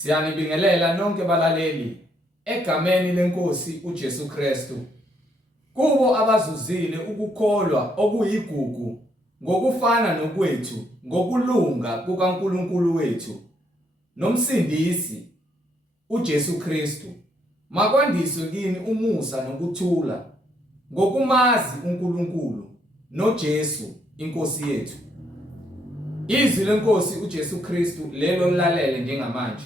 Siyanibingelela nonke balaleli egameni leNkosi uJesu Kristu. Kubo abazuzile ukukholwa okuyigugu ngokufana nokwethu ngokulunga kukaNkulunkulu wethu nomsindisi uJesu Kristu. Makwandiswe kini umusa nokuthula ngokumazi uNkulunkulu noJesu iNkosi yethu. Izwi leNkosi uJesu Kristu lelo lilalele njengamanje.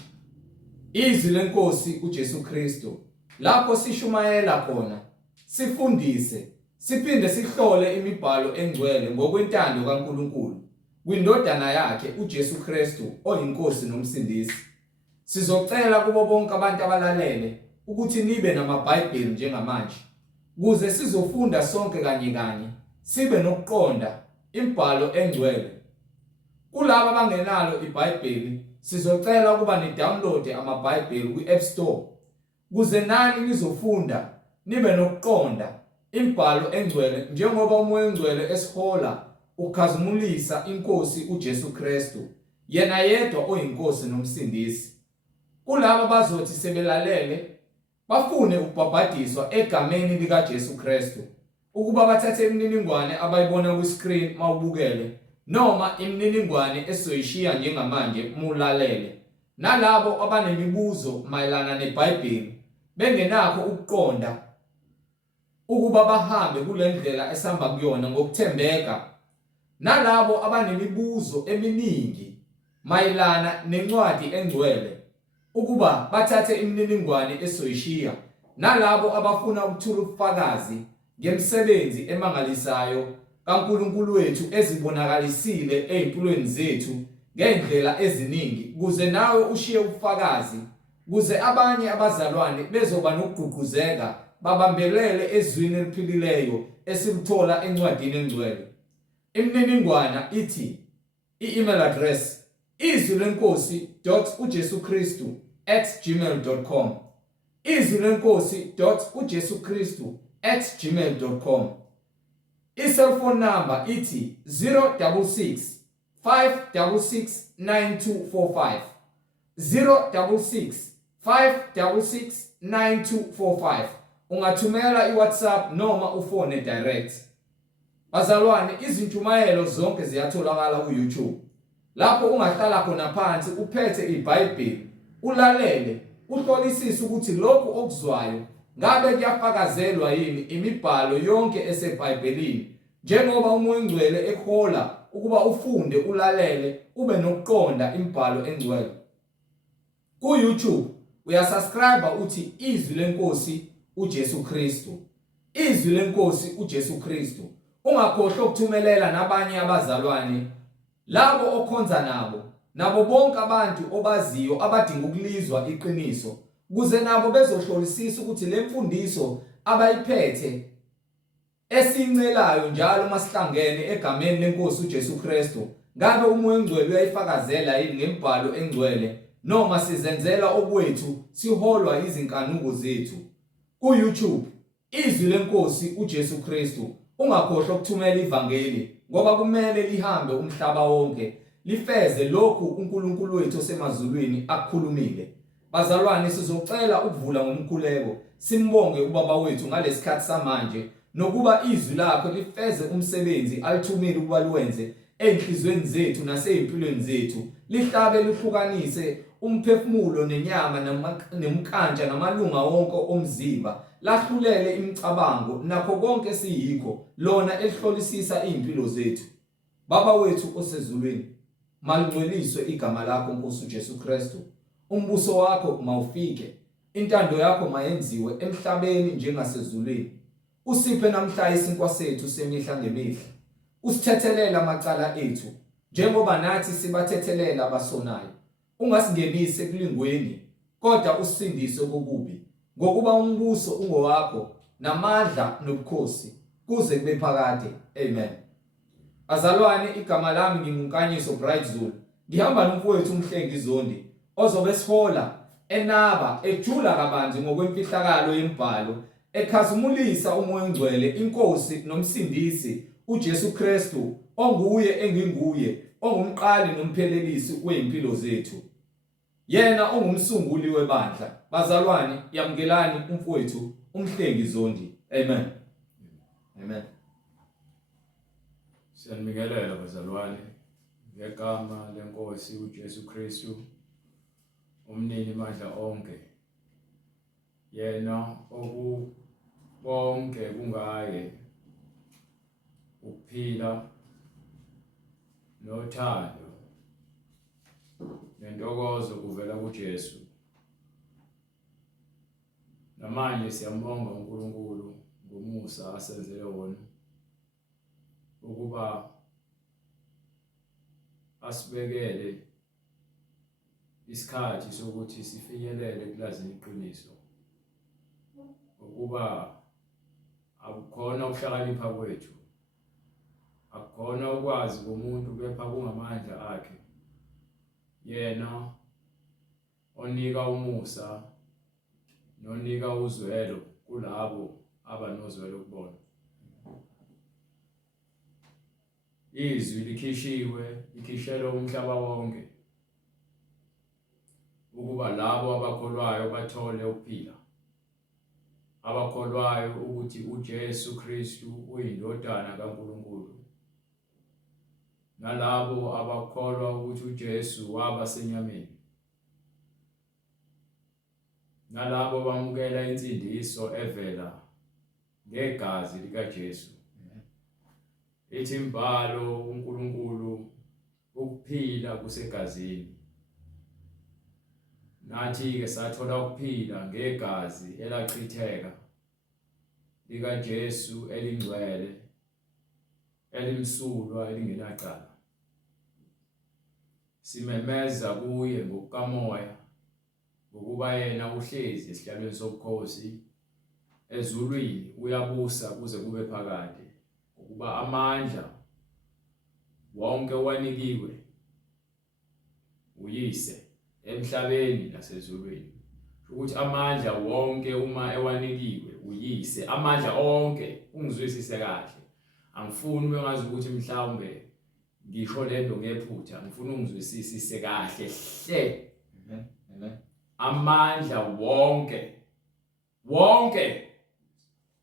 Izwi leNkosi uJesu Kristu lapho sishumayela khona, sifundise, siphinde sihlole imibhalo engcwele ngokwentando kaNkulunkulu kwindodana yakhe uJesu Kristu oyinkosi nomsindisi. Sizocela kubo bonke abantu abalalele ukuthi nibe namaBhayibheli njengamanje ukuze sizofunda sonke kanye sibe nokuqonda imibhalo engcwele. Kulabo abangenalo iBhayibheli sizocela ukuba ni-download amaBhayibheli kwi-App Store ukuze nani nizofunda nibe nokuqonda imibhalo engcwele njengoba umoya engcwele esihola ukhazimulisa iNkosi uJesu Kristu, yena yedwa oyinkosi nomsindisi. Kulabo abazothi sebelalele bafune ukubhabhadiswa egameni likaJesu Kristu ukuba bathathe imininingwane abayibona ku-screen mawubukele noma imininingwane esoyishiya njengamanje mulalele. Nalabo abanemibuzo mayelana neBhayibheli bengenakho ukuqonda ukuba bahambe kule ndlela esihamba kuyona ngokuthembeka. Nalabo abanemibuzo eminingi mayelana nencwadi engcwele ukuba bathathe imininingwane esoyishiya. Nalabo abafuna ukuthola ubufakazi ngemisebenzi emangalisayo kaNkulunkulu wethu ezibonakalisile ezimpilweni zethu ngendlela eziningi ukuze nawe ushiye ubufakazi ukuze abanye abazalwane bezoba nokugqugquzeka babambelele ezwini eliphilileyo esilithola encwadini engcwele. Imininingwana ithi i-email address izwilenkosi.ujesukristu@gmail.com, izwilenkosi.ujesukristu@gmail.com. I-cellphone number ithi 066 566 9245, 066 566 9245. Ungathumela iWhatsApp noma ufone direct. Bazalwane, izintshumayelo zonke ziyatholakala ku-YouTube. Lapho ungahlala khona phansi uphethe iBhayibheli, ulalele, uhlolisise ukuthi lokhu okuzwayo ngabe kuyafakazelwa yini imibhalo yonke eseBhayibhelini, njengoba umoya engcwele ekhola ukuba ufunde, ulalele, ube nokuqonda imibhalo engcwele. Ku-YouTube uyasubscribe uthi Izwi leNkosi uJesu Kristu, Izwi leNkosi uJesu Kristu. Ungakhohlwa ukuthumelela nabanye abazalwane, labo okhonza nabo bonke abantu obaziyo abadinga ukulizwa iqiniso, ukuze nabo bezohlolisisa ukuthi le mfundiso abayiphethe esincelayo njalo masihlangene egameni leNkosi uJesu Kristu, ngabe umoya engcwele uyayifakazela yini ngembhalo engcwele noma sizenzela okwethu siholwa izinkanuko zethu. Ku-YouTube Izwi leNkosi uJesu Kristu. Ungakhohlwa ukuthumela ivangeli ngoba kumele lihambe umhlaba wonke lifeze lokhu uNkulunkulu wethu osemazulwini akukhulumile. Bazalwane, sizocela ukuvula ngomkhuleko simbonge ubaba wethu ngalesikhathi samanje nokuba izwi lakho lifeze umsebenzi alithumile ukuba liwenze enhlizweni zethu nasezimpilweni zethu, lihlabe lihlukanise umphefumulo nenyama nemkanja namalunga wonke omzimba, lahlulele imicabango nakho konke siyikho lona elihlolisisa izimpilo zethu. Baba wethu osezulwini, malingcweliswe igama lakho Nkosi uJesu Kristu. Umbuso wakho mawufike, intando yakho mayenziwe emhlabeni njengasezulwini. Usiphe namhla isinkwa sethu semihla ngemihla. Usithethelele amacala ethu njengoba nathi sibathethelela abasonayo. Ungasingenise kulingweni kodwa usindise kokubi, ngokuba umbuso ungowakho namandla nobukhosi kuze kube phakade. Amen. Bazalwane, igama lami nginguNkanyiso Bright Zulu. Ngihamba nomfowethu uMhlengi Zondi ozobe sihola enaba ejula kabanzi ngokwemfihlakalo yemibhalo ekhazimulisa umoya engcwele, iNkosi nomsindisi uJesu Kristu, onguye enginguye, ongumqali nomphelelisi wezimpilo zethu. yena ungumsunguli webandla. Bazalwane, yamukelani umfowethu umhlengi Zondi. Amen. Amen. Siyanibingelela bazalwane ngegama lenkosi uJesu Kristu, umnini mandla onke, yena konke kungaye, ukuphila nothando nentokozo kuvela kuJesu. Namanje siyambonga uNkulunkulu ngomusa asenzele wona ukuba asibekele isikhathi sokuthi sifinyelele kulazini iqiniso, ukuba akukhona ukuhlakanipha kwethu, akukhona ukwazi komuntu, kepha kungamandla akhe, yena onika umusa nonika uzwelo kulabo abanozwelo kubona. Izwi likhishelwe umhlaba wonke ukuba labo abakholwayo bathole ukuphila, abakholwayo ukuthi uJesu Kristu uyindodana kaNkulunkulu, nalabo abakholwa ukuthi uJesu waba senyameni, nalabo bamukela imfundiso evela ngegazi likaJesu. Ithi imbhalo uNkulunkulu ukuphila kusegazini. Nathi-ke sathola ukuphila ngegazi elachitheka likaJesu elingcwele, elimsulwa, elingenacala. Simemeza kuye ngokukamoya, ngokuba yena uhlezi esihlalweni sobukhosi ezulwini, uyabusa kuze kube phakade, ukuba amandla wonke wanikiwe uyise emhlabeni nasezulwini. Ukuthi amandla wonke uma ewanikiwe uyise, amandla onke, ungizwisise kahle. Angifuni bengazi ukuthi mhlawumbe ngisho lento ngephutha, ngifuna ungizwisise kahle hle. Amen. Amandla wonke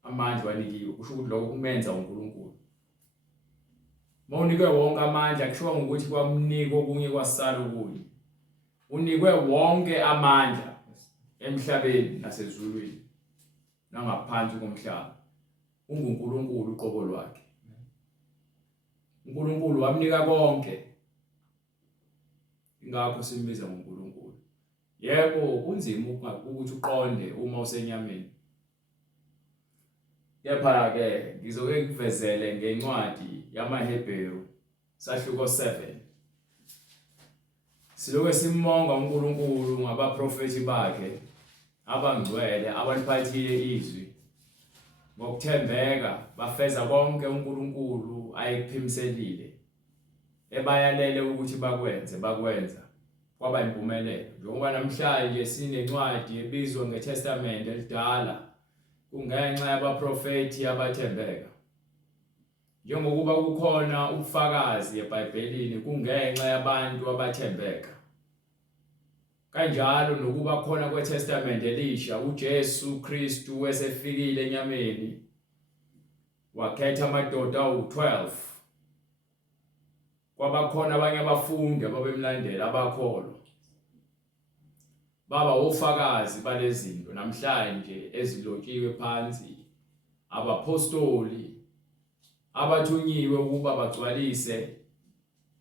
amandla wanikiwe, kusho ukuthi lokho kumenza uNkulunkulu. Mawunikwe wonke amandla kusho ukuthi kwamnika okunye kwasala okunye. Unikwe wonke amandla emhlabeni nasezulwini nangaphansi komhlaba. UNkulunkulu uqobo lwakhe. uNkulunkulu wamnika konke, ingakho simbiza ngoNkulunkulu. Yebo kunzima ukuthi uqonde uma usenyameni, kepha-ke ngizoke ngikuvezele ngencwadi yamaHebheru sahluko 7. Siloke simonga uNkulunkulu ngabaprofeti bakhe abangcwele abaliphathile izwi ngokuthembeka, bafeza konke uNkulunkulu ayekuphimiselile, ebayalele ukuthi bakwenza kwaba impumelelo. Njengoba namhlanje sinencwadi ebizwa ngeTestamente elidala, kungenxa yabaprofeti abathembeka. Njengokuba kukhona ubufakazi eBhayibhelini kungenxa yabantu abathembeka, kanjalo nokuba khona kweTestamente elisha uJesu Kristu wesefikile enyameni, wakhetha amadoda awu-12. Kwabakhona abanye abafundi ababemlandela, abakholwa, baba ufakazi balezinto namhlanje ezilotshiwe phansi, abapostoli abathunyiwe ukuba bagcwalise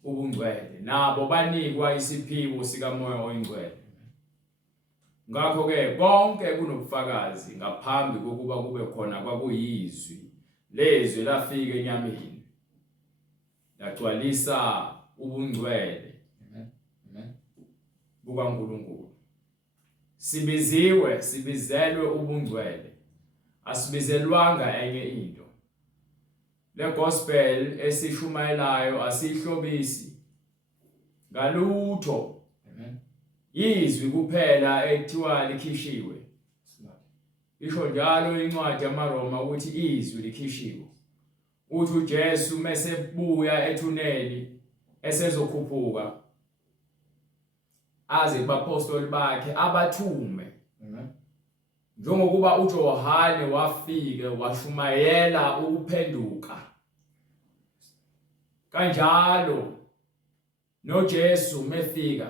ubungcwele, nabo banikwa isiphiwo sikaMoya oyiNgcwele. Ngakho-ke konke kunobufakazi ngaphambi kokuba kube khona kwakuyizwi, lezwi lafika enyameni lagcwalisa ubungcwele bukaNkulunkulu. Sibizelwe ubungcwele, asibizelwanga enye into. Le gospel esishumayelayo asihlobisi ngalutho. Izwi kuphela ekuthiwa likhishiwe. Isho njalo incwadi yamaRoma ukuthi izwi likhishiwe. Uthi uJesu mesebuya ethuneni esezokhuphuka, aze kubapostoli bakhe abathume. Amen. Njengokuba uJohane wafike washumayela ukuphenduka. Kanjalo noJesu mefika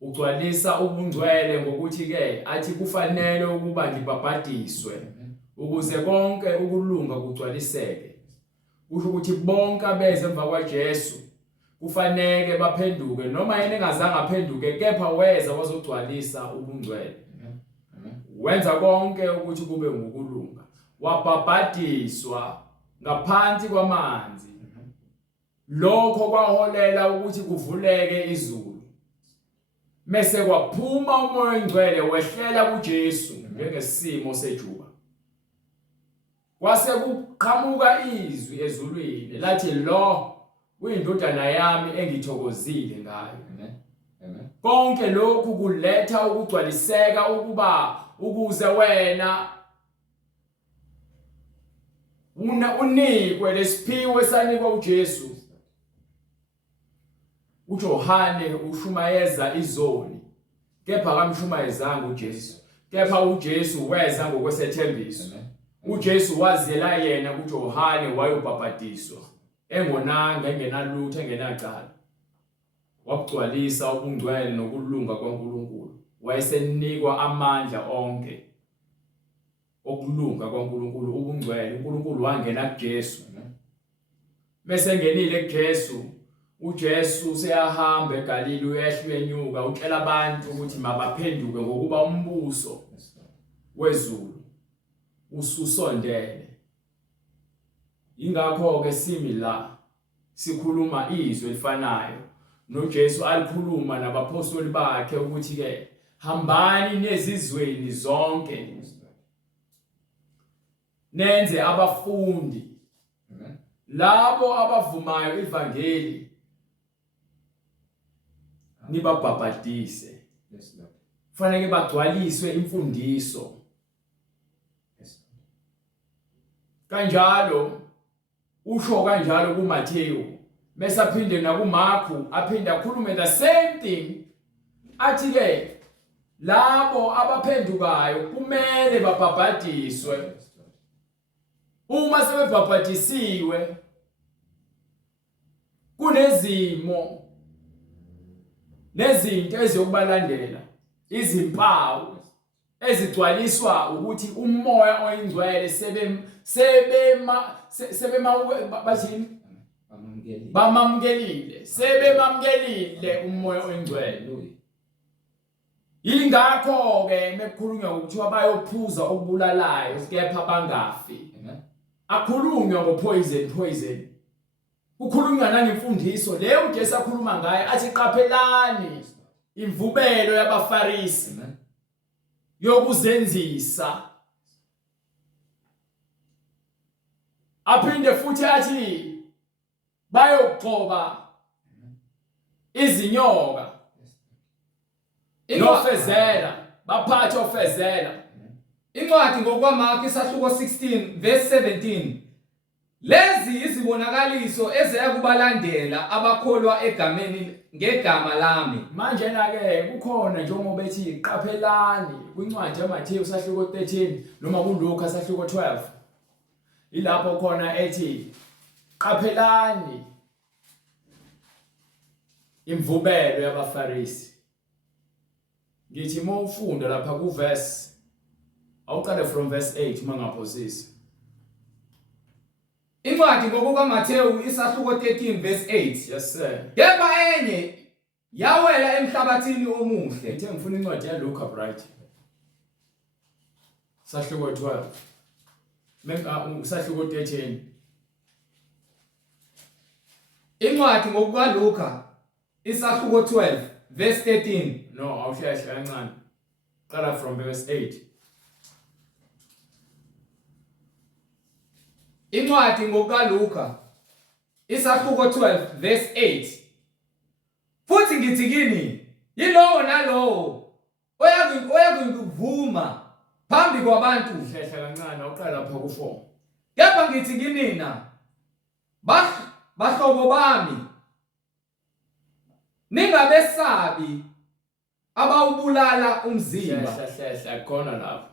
ugcwalisa ubungcwele ngokuthi ke athi kufanele ukuba ngibhabhadiswe ukuze konke ukulunga kugcwaliseke. Kusho ukuthi bonke abeze emva kwaJesu kufanele baphenduke noma yena engazange aphenduke kepha weza wazogcwalisa ubungcwele. Wenza konke ukuthi kube ngokulunga. Wabhabhadiswa ngaphansi kwamanzi. Lokho kwaholela ukuthi kuvuleke izulu. Mase kwaphuma umoya oyingcwele wehlela kuJesu njengesimo sejuba. Kwase kuqhamuka izwi ezulwini lathi lo uyindodana yami engithokozile ngayo. Amen. Konke lokhu kuletha ukugcwaliseka ukuze wena unikwe lesiphiwo esanikwa uJesu. uJohane ushumayeza izoni kepha kamshumayezanga uJesu, kepha uJesu weza ngokwesethembiso. uJesu wazela yena kuJohane wayobhabhadiswa engonanga engenalutho engenacala. Wabugcwalisa ubungcwele nokulunga kwaNkulunkulu. Wayesenikwa amandla onke okulunga kwaNkulunkulu, ubungcwele. uNkulunkulu wangena kuJesu. Bese ngenile kuJesu, uJesu seyahamba eGalili uyehla enyuka utshela abantu ukuthi mabaphenduke ngokuba umbuso wezulu ususondele. Ingakho ke simi la sikhuluma izwi elifanayo noJesu alikhuluma nabapostoli bakhe ukuthi ke hambani nezizweni zonke nenze abafundi. Labo abavumayo ivangeli nibabhabhadise. Kufanele bagcwaliswe imfundiso. Kanjalo usho kanjalo kuMathewu, bese aphinde nakuMarku aphinde akhulume the same thing. Athi ke labo abaphendukayo kumele babhabhadiswe. Uma sebebhabhadisiwe kunezimo nezinto eziyokubalandela, izimpawu ezigcwaliswa ukuthi umoya oyingcwele bamamkelile, sebemamkelile umoya oyingcwele. Ingakho ke mekukhulunywa ukuthi bayophuza okubulalayo kepha bangafi. Akhulunywa ngopoison. Ukhulunywa nangemfundiso leyo uJesu akhuluma ngayo athi qaphelani imvubelo yabaFarisi yokuzenzisa. Aphinde futhi athi bayogcoba izinyoka inofezela, baphathe ofezela. Incwadi ngokwaMarku isahluko 16 verse 17. Lezi izibonakaliso ezeya kubalandela abakholwa ngegama lami. Manje ke kukhona njengoba ethi qaphelani kwincwadi yaMathewu sahluko 13 noma kuLuka sahluko 12. Ilapho khona ethi qaphelani imvubelo yabaFarisi. Ngithi mawufunda lapha kuverse awuqale from verse 8 mangaphosisi. Incwadi ngokwaMathewu isahluko 13 verse 8. Yes sir. Kepha enye yawela emhlabathini omuhle. Ngithe ngifuna incwadi yaLuka bright. Sahluko 12. Sahluko 13. Incwadi ngokwaLuka isahluko 12 verse 13. No, awusheshe kancane. Qala from verse 8. Incwadi ngokwaLuka isahluko 12 verse 8. Futhi ngithi kini, yilowo nalowo oyakuvuma phambi kwabantu. Sheshe kancane awuqala lapha ku4. Kepha ngithi kinina, bahlobo bami, ningabesabi abawubulala umzimba. hlahla khona lapho.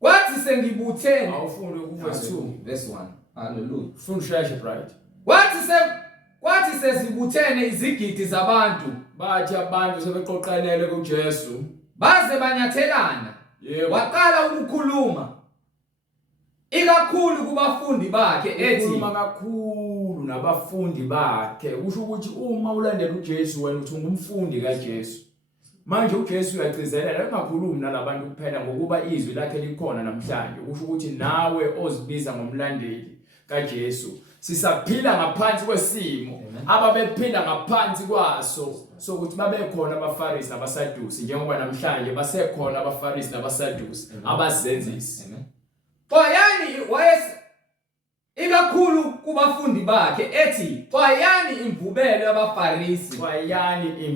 Kwathi sengibuthene. Awufunde ku verse 2 verse 1. Hallelujah. Funda sheshe bright. Kwathi sesibuthene izigidi zabantu, bathi abantu sebeqoqanele kuJesu, baze banyathelana. Waqala ukukhuluma ikakhulu kubafundi bakhe ethi, ukhuluma kakhulu nabafundi bakhe. Kusho ukuthi uma ulandela uJesu wena uthi ungumfundi kaJesu. Manje uJesu uyagcizelela ungakhulumi nalabantu kuphela ngokuba izwi lakhe likhona namhlanje. Kusho ukuthi nawe ozibiza ngomlandeli kaJesu sisaphila ngaphansi kwesimo ababephila ngaphansi kwaso sokuthi babekhona abaFarisi nabaSadusi, njengoba namhlanje basekhona abaFarisi nabaSadusi abazenzisi. Xwayani ikakhulu kubafundi bakhe ethi, xwayani imvubelo yabaFarisi. Xwayani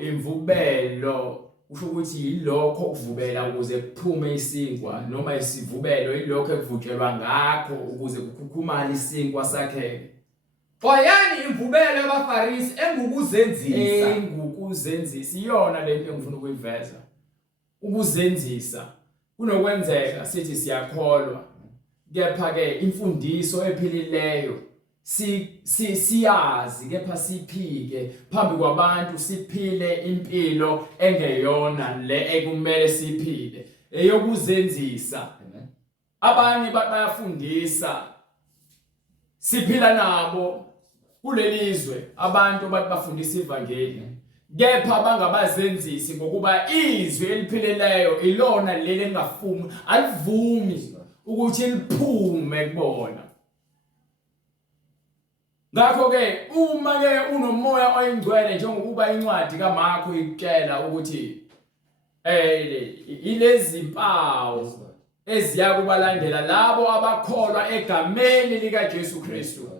imvubelo kusho ukuthi yilokho ukuvubela ukuze kuphume isinkwa, noma isivubelo yilokho ekuvutshelwa ngakho ukuze kukhukhumale isinkwa sakheke. Xwayani imvubelo yabaFarisi engukuzenzisa iyona lento engifuna ukuyiveza. Ukuzenzisa kunokwenzeka sithi siyakholwa, kepha ke imfundiso ephilileyo siyazi, kepha siphike phambi kwabantu siphile impilo engeyona le ekumele siphile, eyokuzenzisa. Abanye bayafundisa, siphila nabo kulelizwe abantu bathi bafundisa ivangeli, kepha bangabazenzisi ngokuba izwi eliphileleyo ilona leli engafumi alivumi ukuthi liphume kubona. Ngakho ke uma ke unomoya oyingcwele, njengokuba incwadi kaMarko ikutshela ukuthi ilezi mpawu eziya kubalandela labo abakholwa egameni likaJesu Kristu.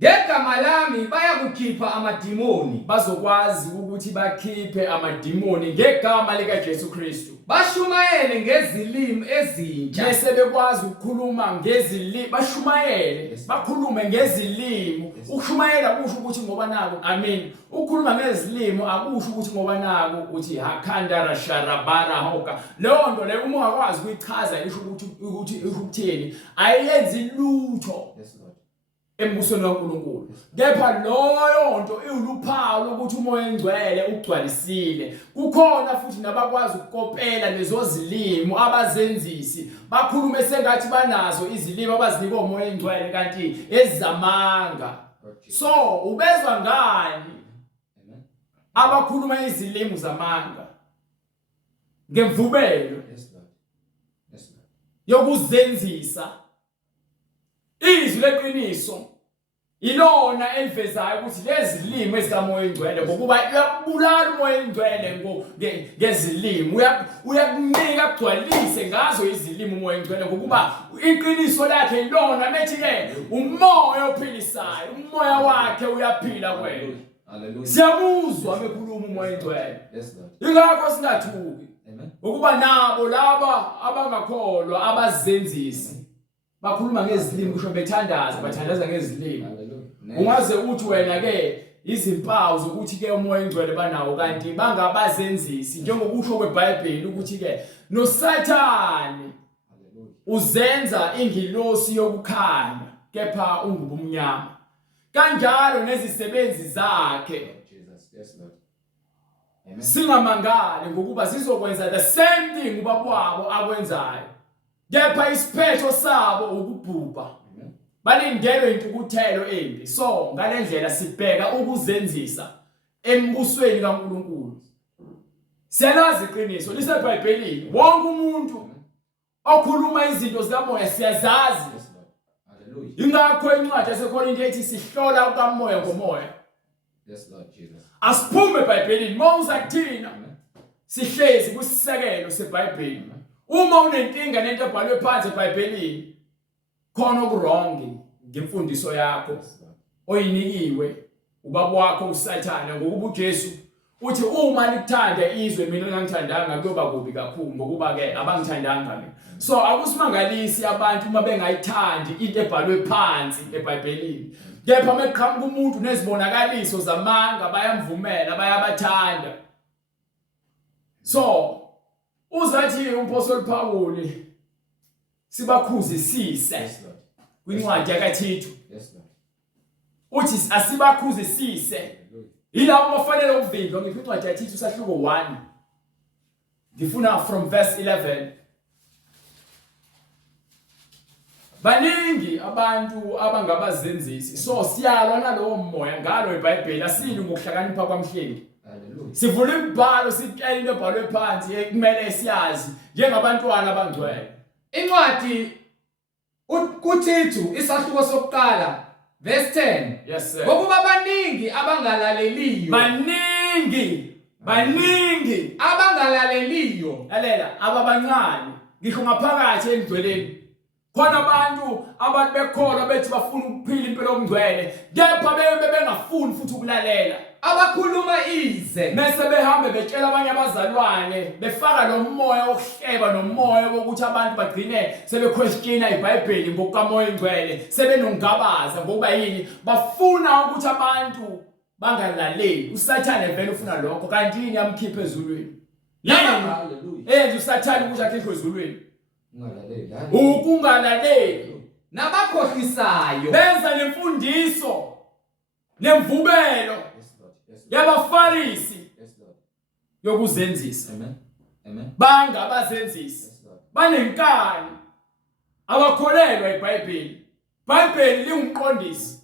Ngegama lami bayakukhipha amadimoni. Bazokwazi ukuthi bakhiphe amadimoni ngegama likaJesu Kristu. Bashumayele ngezilimi ezintsha. Bese bekwazi ukukhuluma ngezilimi, bashumayele, bakhulume ngezilimi. Ukushumayela kusho ukuthi ngoba naku, amen. Ukukhuluma ngezilimi akusho ukuthi ngoba naku uthi hakanda rasharabara hoka. Leyo nto le uma ungakwazi ukuyichaza isho ukuthi ukuthini, ayenzi lutho embusweni kaNkulunkulu. Kepha loyo nto iwuluphawu lokuthi umoya engcwele ugcwalisile. Kukhona futhi nabakwazi ukukopela lezo zilimi abazenzisi, bakhulume sengathi banazo izilimi abazinikwa umoya engcwele kanti ezamanga. So ubezwa ngani abakhuluma izilimi zamanga? Ngemvubelo yokuzenzisa. Izwi leqiniso ilona elivezayo ukuthi lezi zilimi ezikamoya engcwele ngokuba uyabulala umoya engcwele ngezilimi, uyakunika kugcwalise ngazo izilimi umoya engcwele ngokuba iqiniso lakhe ilona methi ke umoya ophilisayo, umoya wakhe uyaphila kwena. Siyamuzwa bekhuluma umoya engcwele. Ingakho singathuki ngokuba nabo laba abangakholwa abazenzisi bakhuluma ngezilimi kusho bathandaza ngezilimi. Ungaze uthi wena ke izimpawu zokuthi ke umoya engcwele banawo kanti bangabazenzisi, njengokusho kweBhayibheli ukuthi ke noSathane uzenza ingilosi yokukhanya kepha ungubumnyama, kanjalo nezisebenzi zakhe. Singamangale ngokuba sizokwenza the same thing ubaba wabo akwenzayo, kepha isiphetho sabo ukubhubha. Balindelwe intukuthelo embi. So ngalendlela sibheka ukuzenzisa embusweni kaNkulunkulu. Siyalazi iqiniso liseBhayibhelini. Wonke umuntu okhuluma izinto zikamoya siyazazi. Ingakho incwadi yaseKorinte ethi sihlola ukamoya ngomoya. Yes Lord Jesus. Asiphume eBhayibhelini Moses kuthina sihlezi kusisekelo seBhayibheli. Uma unenkinga nento ebhalwe phansi eBhayibhelini khona okurong ngemfundiso yakho oyinikiwe ubaba wakho uSathane ngokuba uJesu uthi uma likuthanda izwe mina ngangithandanga kuyoba kubi kakhulu ngokuba ke abangithandanga mina. So akusimangalisi abantu uma bengayithandi into ebhalwe phansi eBhayibhelini. Kepha meqhamuka umuntu nezibonakaliso zamanga bayamvumela bayabathanda. So uzathi umpostoli Paul sibakhuzisise kwincwadi yakaThito. Uthi asibakhuzisise yilabo bafanele ukuvindwa ngikwincwadi yaThito sahluko 1. Ngifuna from verse 11. Baningi abantu abangabazenzisi. So siyalwa nalowo moya ngalo iBhayibheli asili ngokuhlakanipha kwamhlengi. Sivula imibhalo sicela into ebhalwe phansi ekumele siyazi njengabantwana abangcwele. Incwadi kuThito isahluko sokuqala verse 10. Yes sir. Ngokuba baningi abangalaleliyo. Baningi abangalaleliyo. lalela ababancane ngisho ngaphakathi engcweleni. Khona abantu bekholwa bethi bafuna ukuphila impilo yokungcwele kepha bengafuni futhi ukulalela. Abakhuluma ize bese behambe betshela abanye abazalwane befaka lo moya wokuhleba nomoya wokuthi abantu bagcine sebequestiona iBhayibheli ngokukamoya ingcwele sebenongabaza ngoba yini bafuna ukuthi abantu bangalaleli. Usathane vele ufuna lokho kanti yini yamkhipha ezulwini. Haleluya. Usathane ukuthi akhiphe ezulwini. Ukungalaleli nabakhohlisayo benza nemfundiso nemvubelo yabafarisi yokuzenzisa. Bangabazenzisi banenkani abakholelwa iBhayibheli. iBhayibheli lingumqondisi.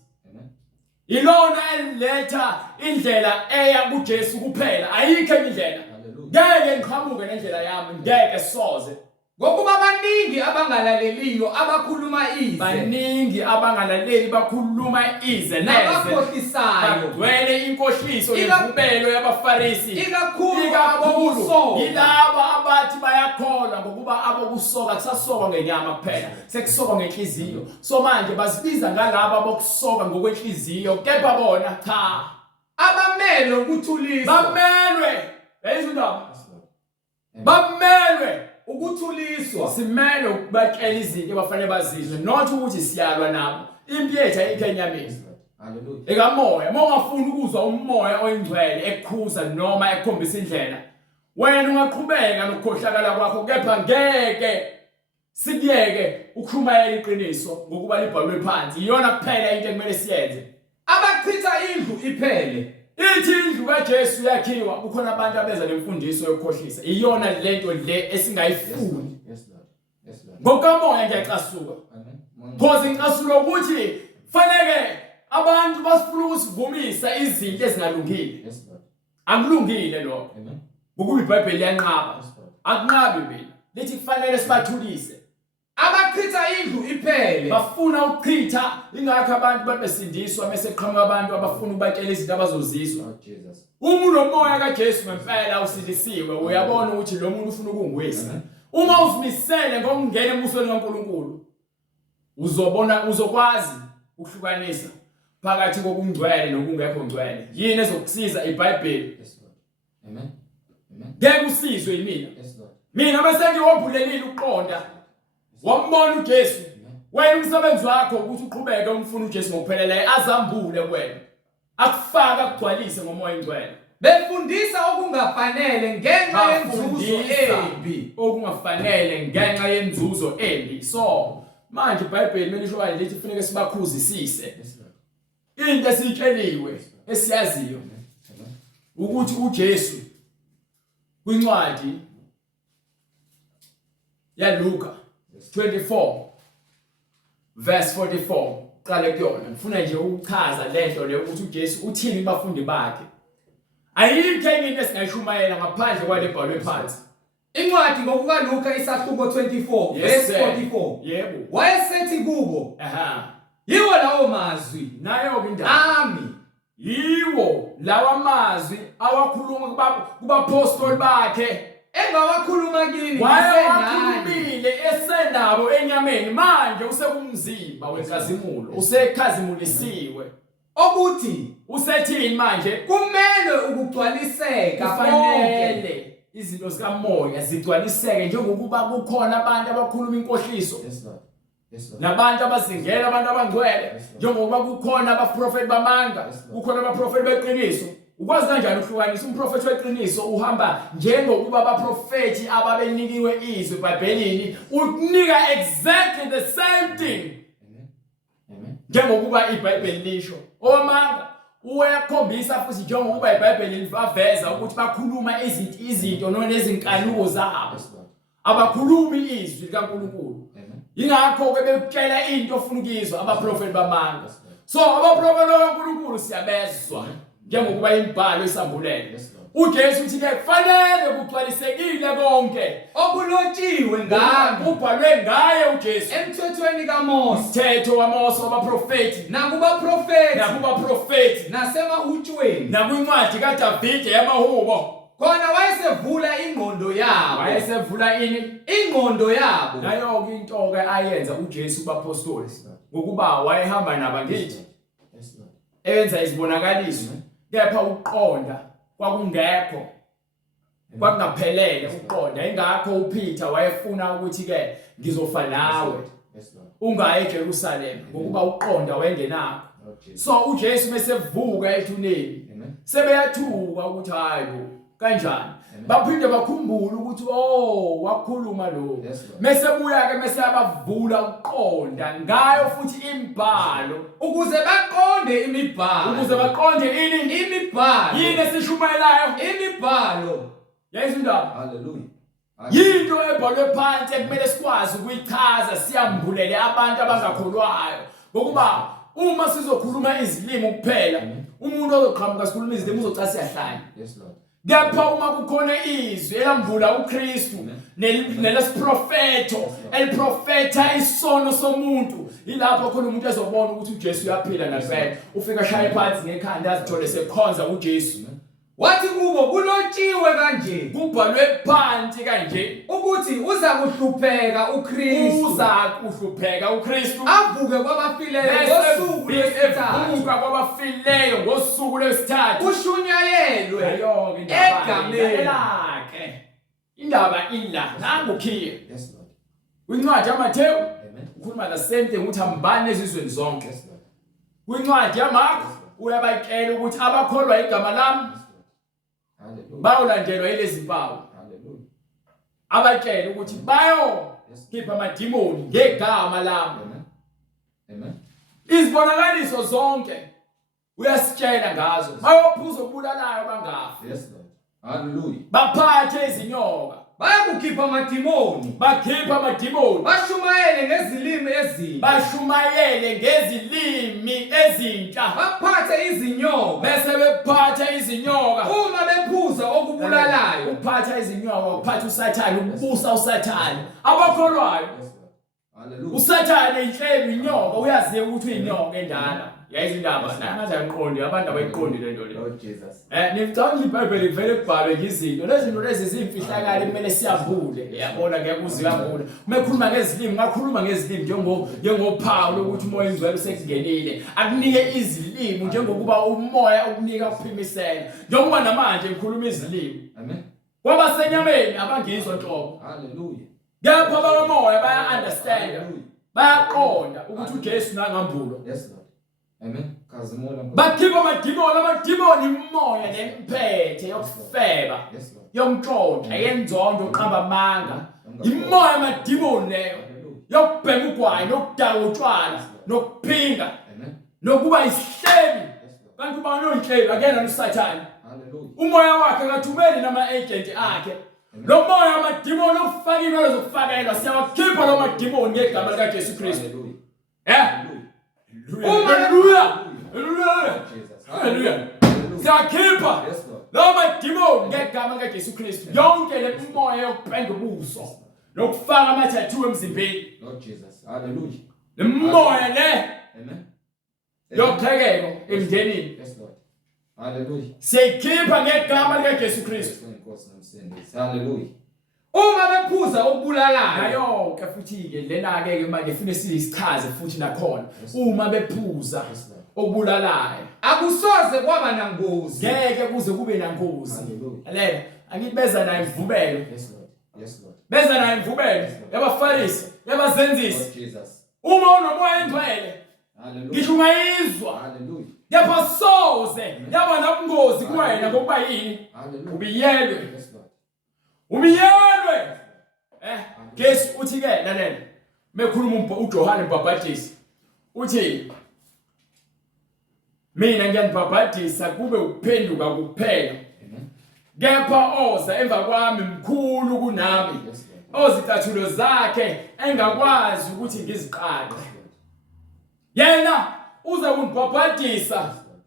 Ilona eliletha indlela eya kuJesu kuphela. Ayikho enye indlela. Ngeke ngiqhamuke nendlela yami ngeke soze. Ngokuba baningi abangalaleliyo abakhuluma ize. Baningi abangalaleli bakhuluma ize nabakhohlisayo. Bagcwele inkohliso nemvubelo yabafarisi. Ikakhulu yilaba abathi bayakholwa ngokuba abokusoka kusasokwa ngenyama kuphela. Sekusokwa ngenhliziyo. So manje bazibiza ngalabo abokusoka ngokwenhliziyo kepha bona cha. Abamele ukuthuliswa. Bamelwe. Yayizindaba. Bamelwe ukuthuliswa. Simele ukubatshela izinto abafanele bazizwe not ukuthi siyalwa nabo. Impi yethu ayikho enyameni. Haleluya. Ekamoya mongafuni ukuzwa umoya oyingcwele ekukhuza noma ekukhombisa indlela. Wena ungaqhubeka nokukhohlakala kwakho kepha ngeke sikuyeke ukukhuluma iqiniso ngokuba libhalwe phansi. Iyona kuphela into ekumele siyenze. Abachitha indlu iphele. Ithi indlu kaJesu yakhiwa kukhona abantu abeza nemfundiso yokukhohlisa. Iyona lento le esingayifuni. Yes Lord. Ngokamoya ngiyacasuka. Because ngicasula ukuthi fanele abantu basifuna ukusivumisa izinto ezingalungile. Yes Lord. Akulungile lokho. Ngokuba iBhayibheli yanqaba. Akunqabi mina. Lithi kufanele sibathulise. Abachitha indlu iphele. Bafuna ukuchitha ingakho abantu babesindiswa bese qhamuka abantu abafuna ubatshela izinto abazozizwa. Jesus. Uma unomoya kaJesu ngempela usindisiwe uyabona ukuthi lo muntu ufuna ukungwesa. Uma uzimisele ngokungena embusweni kaNkulunkulu uzokwazi ukuhlukanisa phakathi kokungcwele nokungekho ngcwele. Yini ezokusiza iBhayibheli? Yes Lord. Amen. Ngeke usizwe yimina. Yes Lord. Mina bese ngiwobhulelile uqonda. Wambona uJesu. Wena umsebenzi wakho ukuthi uqhubeke umfuna uJesu ngokupheleleyo azambule kuwena. Akufaka akugcwalise ngomoya ingcwele. Befundisa okungafanele ngenxa yenzuzo embi. Okungafanele ngenxa yenzuzo embi. So manje iBhayibheli melisho kanje lithi kufanele sibakhuzisise. Into esitsheliwe esiyaziyo ukuthi uJesu kwincwadi yaLuka 24 verse 44 qale kuyona ngifuna nje ukuchaza lento le ukuthi uJesu uthini kubafundi bakhe. Ayikho enye into esingayishumayela ngaphandle kwale bhalwe phansi. Incwadi ngokukaLuka isahluko 24 verse 44. Yebo. Wayesethi kubo, yiwo lawo mazwi nayo ke indaba ami. Yiwo lawa mazwi awakhuluma kubapostoli bakhe. Engawakhuluma kini wayewakhulumile esenabo enyameni manje usekumzimba wenkazimulo usekhazimulisiwe. Okuthi usethini manje kumele ukugcwaliseka kufanele izinto zikamoya zigcwaliseke njengokuba kukhona abantu abakhuluma inkohliso. Yes, Lord. Yes, Lord. Nabantu abazingela abantu abangcwele Yes, Lord. njengoba kukhona abaprofeti bamanga, Yes, Lord. kukhona abaprofeti beqiniso. Ukwazi kanjani ukuhlukanisa umprofeti weqiniso uhamba njengokuba abaprofeti ababenikiwe izwi eBhayibhelini unika exactly the same thing Amen. Amen. njengokuba iBhayibheli lisho. Omanga uyakhombisa futhi njengokuba iBhayibheli liveza ukuthi bakhuluma izinto noma nezinkanuko zabo. Yes, Lord. Abakhulumi izwi likaNkulunkulu. Amen. Ingakho ke bekutshela into ofuna ukizwa abaprofeti bamanga. Yes, Lord. So abaprofeti bakaNkulunkulu siyabezwa njengokuba imbhalo isambulele. Yes, Lord. uJesu uthi ke kufanele kugcwalisekile konke okulotshiwe ngami ubhalwe ngaye uJesu emthethweni kaMose umthetho waMose wabaprofeti nakubaprofeti nasemahutshweni nakwincwadi kaDavide yamahubo khona wayesevula ingqondo yabo wayesevula ingqondo yabo nayo into ke ayenza uJesu kubapostoli ngokuba wayehamba nabangithi Yes, Lord. enza izibonakaliso kepha uqonda kwakungekho kwakungaphelele uqonda ingakho uPeter wayefuna ukuthi ke ngizofa nawe Yes, Lord. ungaye eJerusalem ngokuba uqonda wengenakho. Lord Jesus. So uJesu mesevuka ethuneni Amen. sebeyathuka ukuthi hayibo kanjani Amen. baphinde bakhumbula ukuthi wakhuluma lo Yes, Lord. mesebuya ke meseyabavula uqonda ngayo futhi imbhalo ukuze baqonde imibhalo ukuze baqonde imibhalo yini esishumayelayo imibhalo yayizindaba Hallelujah. yinto ebhalwe phansi ekumele sikwazi ukuyichaza siyambulele abantu abangakholwayo ngokuba uma sizokhuluma izilimi kuphela umuntu ozoqhamuka sikhuluma izilimi uzocathi siyahlanya. Yes, Lord. Kepha uma kukhona izwi elambula uKristu nelesiprofeto eliprofetha isono somuntu ilapho khona umuntu ezobona ukuthi uJesu uyaphila naphela ufika shaye phansi ngekhanda azithole sekhonza uJesu. wathi kubo kulotshiwe kanje Kubhalwe phansi kanje ukuthi uza kuhlupheka uKristu avuke kwabafileyo ngosuku lwesithathu evuka kwabafileyo ngosuku lwesithathu ushunyayelwe egameni lakhe. Indaba ila nangukhiye Yes, Lord. kwincwadi yaMathewu Amen. ukhuluma the same thing ukuthi hambani ezizweni zonke. Yes, Lord. Kwincwadi yaMarku uyabayitshela ukuthi abakholwa igama lami Yes, Lord. Hallelujah. bayolandelwa yilezi mpawu. Hallelujah. Abatshela ukuthi bayokhipha amadimoni ngegama lami. Amen. Amen. Izibonakaliso zonke uyasitshela ngazo bayophuza okubulalayo bangafi Yes, Lord. Hallelujah. baphathe izinyoka bayakukhipha amadimoni bakhipha amadimoni bashumayele ngezilimi ezintsha bashumayele ngezilimi ezintsha baphathe izinyoka bese bephatha izinyoka uma bephuza okubulalayo uphatha izinyoka uphatha usathane ubusa usathane abakholwayo. Yes, Lord. Hallelujah. Usathane inhlelo inyoka uyaziye ukuthi uyinyoka endala yayizindaba nathi ayiqondi abantu abayiqondi lento le. Lord Jesus. Ngicabanga iBhayibheli vele kubhalwe ngizinto lezi zinto lezi zimfihlakala kumele siyabule yabona ngiyakuzwa yabula uma ekhuluma ngezilimi ngakhuluma ngezilimi njengophawu lokuthi umoya engcwele usekungenile akunike izilimi njengokuba umoya ukunika ukuphimisela njengoba namanje ngikhuluma izilimi Amen. kwabasenyameni abangizwa nhlobo Hallelujah. kepha bamoya baya understand Hallelujah. bayaqonda ukuthi uJesu nangambulo. Yes, Lord. Amen. Kazimola. Bakhipha amadimoni imoya nemphethe yokufeba Yes, Lord. yomtshontsha yenzondo oqamba amanga imoya amadimoni leyo Hallelujah. yokubhema ugwayi nokudala utshwala nokuphinga Amen. nokuba isihleli Yes, Lord. kanti uba noyinhleli akena nosathane Hallelujah. umoya wakhe kathumeli nama-agent akhe lo moya amadimoni okufaka imelo zokufakelwa siyawakhipha lo madimoni ngegama likaJesu Kristu. Hallelujah. Hallelujah. Hallelujah. Jesus. Hallelujah. Hallelujah. Siyakhipha Yes, Lord. lo madimoni ngegama likaJesu Kristu yonke le moya yokupenda ubuso nokufaka amathathu emzimbeni Lord Jesus. Hallelujah. le moya le Amen. yoqhekeko emndenini Yes, Lord. Hallelujah. siyakhipha ngegama likaJesu Kristu. Inkosi nomsindisi. Hallelujah. uma bephuza okubulalayo Nayo ke futhi ke lena ke manje fune sisichaze futhi nakhona uma bephuza Yes, Lord. obulalayo. Akusoze kwaba nangozi. Ngeke kuze kube nangozi. Hallelujah. Lalela, angithi beza nayo imvubelo. Yes, Lord. Yes, Lord. Beza nayo imvubelo yabafarisi, yabazenzisi. Lord Jesus. Uma unomoya engcwele, Hallelujah. ngisho ungayizwa. Hallelujah. Yaba soze, yaba nobungozi kuwena ngokuba yini? Hallelujah. Ubiyelwe. Yes, Lord. Ubiyelwe. Jesu uthi ke lalela. Mekhuluma uJohane umbhaphathisi. Uthi mina ngiyanibhaphathisa kube ukuphenduka kuphela. Amen. Kepha oza emva kwami mkhulu kunami. Yes, Lord. Ozicathulo zakhe engakwazi ukuthi ngiziqaqe. Yes, Lord. Yena uza kunibhaphathisa Yes, Lord.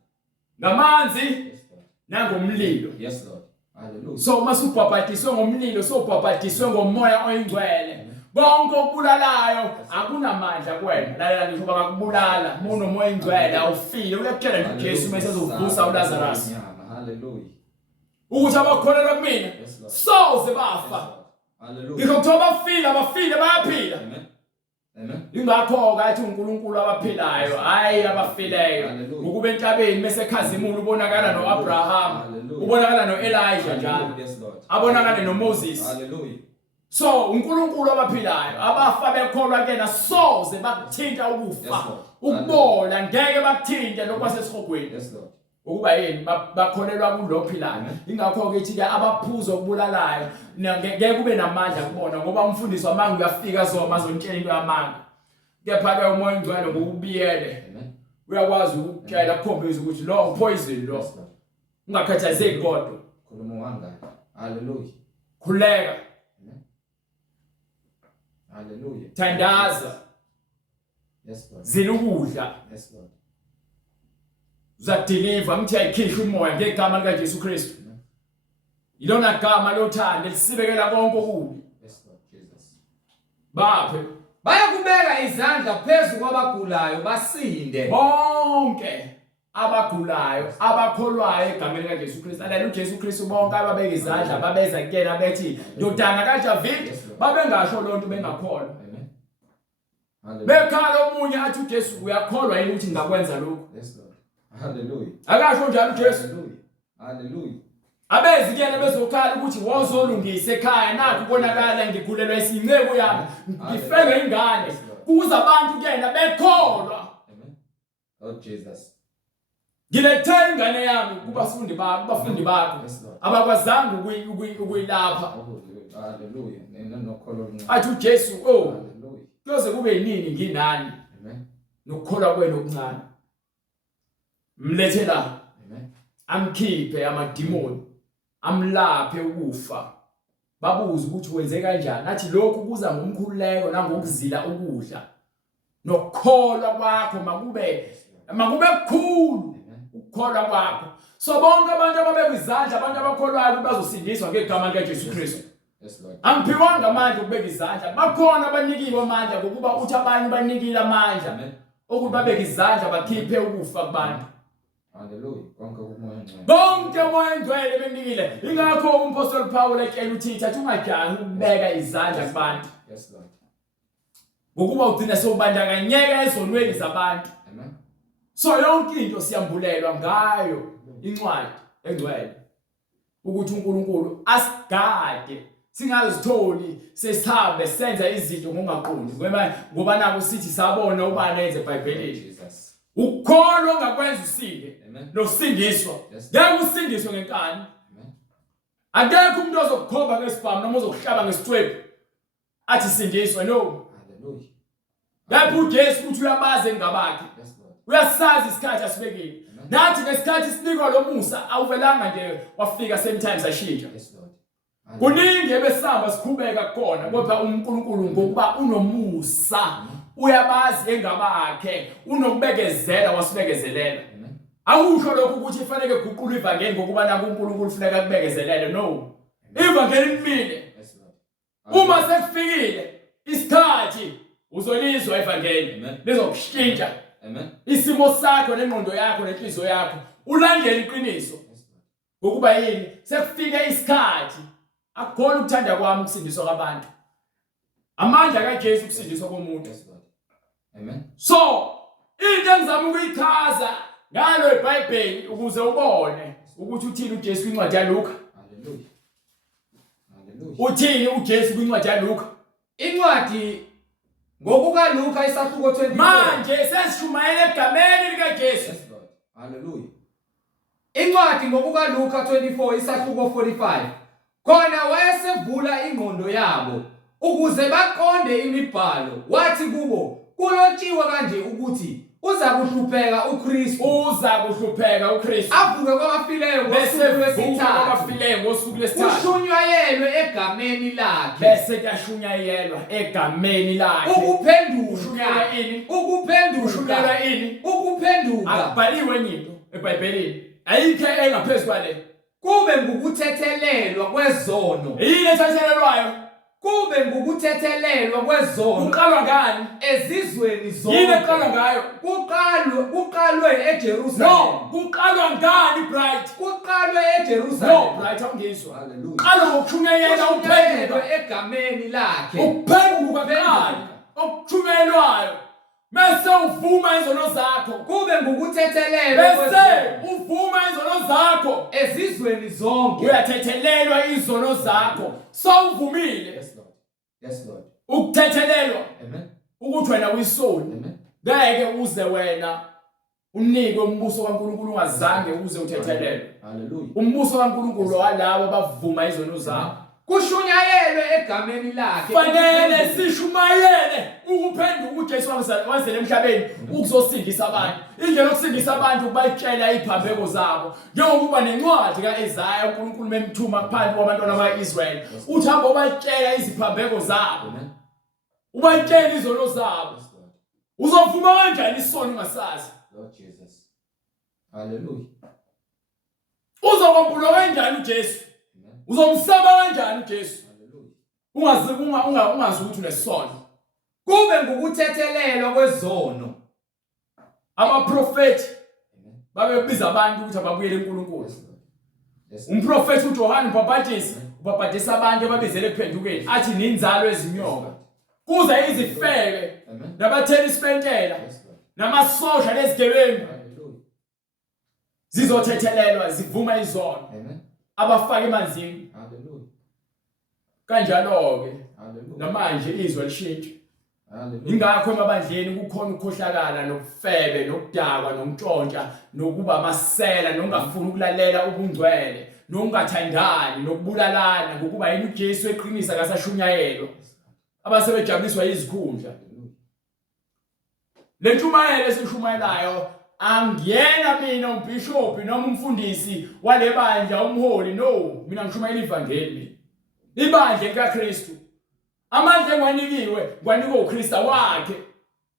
ngamanzi Yes, Lord. nangomlilo. Yes, Lord. Hallelujah. So masubhabhatiswe ngomlilo, sobhabhatiswe ngomoya oyingcwele. Bonke okubulalayo akunamandla kuwena. Lalela ngisho bangakubulala, unomoya oyingcwele awufile. Uyakutshela nje Jesu mase ezovusa uLazarus. Hallelujah. Ukuthi abakholelwa kumina Yes, Lord. soze Yes, bafa. Lord. Hallelujah. Ngisho kuthiwa bafile bayaphila. Amen. Amen. Ingakho kathi uNkulunkulu abaphilayo hayi abafileyo. Hallelujah. Ukube entabeni bese khazimula ubonakala noAbraham, Hallelujah. ubonakala noElijah njalo. Yes, Lord. Abonakala noMoses. Hallelujah. So uNkulunkulu abaphilayo abafa bekholwa kena soze bakuthinta Yes, ukufa. Lord. Ukubola ngeke bakuthinte lokwasesihogweni. Yes, Lord. Ukuba yini bakholelwa kulophilayo. Amen. Ingakho ke ithi ke abaphuzo okubulalayo ngeke kube namandla kubona ngoba umfundisi wamanga uyafika mazontshela into yamanga. Kepha ke umoya engcwele ngokubiyele Amen. uyakwazi ukutshela ukukhombisa ukuthi lo poison lo Yes, Lord. ungakhathazeki kodwa Khuluma wangani. Hallelujah. khuleka Amen. Hallelujah. thandaza Yes, Lord. zila ukudla Yes, Lord. uzadeliver ngithi ayikhishwe umoya ngegama lika Jesu Kristu. Amen. Ilona gama lothando lisibekela konke okubi. Yes, Lord Jesus. Baphe Bayakubeka izandla phezulu kwabagulayo basinde. bonke abagulayo abakholwayo egameni lika Jesu Kristu. Alalela uJesu Kristu bonke ababeka izandla babeza kuyena bethi ndodana kaDavid babengasho lonto bengakholwa. Amen. Hallelujah. Bekhala omunye athi uJesu uyakholwa yini ukuthi ngakwenza lokho? Yes, Lord. Hallelujah. Akasho njalo uJesu. Hallelujah. Hallelujah. Abezi kuyena bezokhala ukuthi wozolungisa ekhaya nakho konakala ngigulelwa isincebo yami ngifeke ingane kuza abantu kuyena bekholwa. Amen. Lord Jesus. Ngilethe ingane yami kubafundi bakho Yes, Lord. abakwazanga ukuyilapha. Hallelujah. Nena nokholo oluncane. Athi uJesu Hallelujah. kuze kube yinini nginani Amen. nokukholwa kwenu okuncane. Mlethe la Amen. amkhiphe amadimoni amlaphe ukufa. Babuza ukuthi wenze kanjani. Athi lokhu kuza ngomkhululeko nangokuzila ukudla. Nokukholwa kwakho makube kukhulu ukukholwa kwakho. So bonke abantu ababeka izandla abantu abakholwayo bazosindiswa ngegama lika Jesu Kristu. Yes, Lord. Angiphiwanga amandla ukubeka izandla. Bakhona abanikiwe amandla ngokuba uthi abanye banikile amandla Amen. ukuthi babeke izandla bakhiphe ukufa kubantu. Hallelujah. Konke umoya ngcwele. Bonke umoya engcwele benikile. Ingakho umpostoli Paul etshela uThithu athi ungajahi ukubeka izandla kubantu. Yes, Lord. Ngokuba ugcina sewubandakanyeka ezonweni zabantu. Amen. So yonke into siyambulelwa ngayo incwadi engcwele ukuthi uNkulunkulu asigade singazitholi sesihambe senza izinto ngongaqondi ngoba nako sithi sabona ubani enze eBhayibhelini. Jesus. Ukukholwa ongakwenza usinde Amen. nosindiswa. Yes. Ngeke usindiswe ngenkani. Amen. Akekho umuntu ozokukhomba ngesibhamu noma ozokuhlaba ngesithwebhu athi sindiswa no. Hallelujah. Lapho uJesu uthi uyabazi engabakhe. Yes, Lord. Uyasazi isikhathi asibekile. Nathi ngesikhathi sinikwa lo Musa awuvelanga nje wafika sometimes ashintsha. Yes, Lord. Kuningi ebesamba sikhubeka khona kodwa uNkulunkulu ngokuba unomusa uyabazi engabakhe unokubekezela wasibekezelela. Amen. Awusho lokho ukuthi ifanele uguqula ivangeli ngokuba na uNkulunkulu ufuneka kubekezelele no. Ivangeli limile. Yes, Lord. Uma sekufikile isikhathi uzolizwa ivangeli Amen. lizokushintsha Amen. isimo sakho nengqondo yakho nenhliziyo yakho ulandele iqiniso. Yes, Lord. Ngokuba yini sekufike isikhathi akukhona ukuthanda kwami ukusindiswa kwabantu. Amandla kaJesu ukusindiswa komuntu. Yes, Lord. Amen. So into engizama ukuyichaza ngalo iBhayibheli ukuze ubone ukuthi uthini uJesu kwincwadi yaLuka. Hallelujah. Hallelujah. Uthini uJesu kwincwadi yaLuka? Incwadi ngokuka Luka isahluko 24. Manje sesishumayela egameni likaJesu. Yes, Lord. Hallelujah. Incwadi ngokuka Luka 24 isahluko 45. Khona wayesevula ingqondo yabo ukuze baqonde imibhalo. Wathi kubo, kulotshiwe kanje ukuthi uza kuhlupheka uKristu. Avuke kwabafileyo ngosuku lwesithathu. Kushunyayelwe egameni lakhe. Bese kuyashunyayelwa egameni lakhe. Ukuphenduka. Akubhaliwe nyimbo eBhayibhelini. Ayikho engaphezulu kwale. Kube ngukuthethelelwa kwezono. Yini ethethelelwayo? Kube ngukuthethelelwa kwezono. Uqalwa ngani? Ezizweni zonke. Yini eqalwa ngayo? Kuqalwe eJerusalem. No, kuqalwa ngani Bright? Kuqalwe eJerusalem. No, Bright awungizwa. Hallelujah. Qala ngokushunyayela uphenduka. Egameni lakhe. Uphenduka qala. Okushunyayelwayo. Bese uvuma izono zakho. Kube ngukuthethelelwa bese uvuma izono zakho. Ezizweni zonke. Uyathethelelwa izono zakho. Sowuvumile. Yes, Lord. Yes, Lord. Ukuthethelelwa. Amen. Ukuthi wena uyisoni. Amen. Ngeke uze wena unikwe umbuso kaNkulunkulu ungazange uze uthethelelwe. Hallelujah. Umbuso kaNkulunkulu walabo bavuma izono zakho. Kushunyayelwe egameni lakhe. Fanele sishumayele ukuphenduka uJesu wazele emhlabeni ukuzosindisa abantu. Indlela yokusindisa abantu ukubatshela iziphambeko zabo. Njengokuba nencwadi kaIsaya uNkulunkulu memthuma phansi kwabantwana bakaIsrael. Uthamba ubatshela iziphambeko zabo. Amen. Ubatshela izono zabo. Yes, Lord. Uzovuma kanjani isono ungasazi? Lord Jesus. Hallelujah. Uzokwambulwa kanjani uJesu? Amen. Uzomsaba kanjani uJesu? Hallelujah. Ungazi ukuthi unesono. Kube ngukuthethelelwa kwezono. Abaprofeti Amen. babebiza abantu ukuthi ababuyele eNkulunkulu. Yes, Lord. Yes, Lord. Umprofeti uJohane ubhabhatisa abantu ababizele kuphendukeni athi ninzalo ezinyoka. Kuza izifebe Amen. nabathela isipentela Yes, Lord. namasosha lezigebengu Hallelujah. zizothethelelwa zivuma izono Amen. abafaka emanzini. Hallelujah. Kanjalo ke Hallelujah. namanje izwe lishintshe. Hallelujah. Ingakho emabandleni kukhona ukukhohlakala nokufebe nokudakwa nokuntshontsha nokuba amasela nokungafuni ukulalela ubungcwele nokungathandani nokubulalana ngokuba yini uJesu eqinisa kasashunyayelwa abasebejabuliswa izikhundla. Hallelujah. Le ntshumayelo esishumayelayo angiyena mina umbishop noma umfundisi wale bandla umholi no mina ngishumayela ivangeli ibandla likaKristu amandla engwanikiwe kwanikwe uKristu wakhe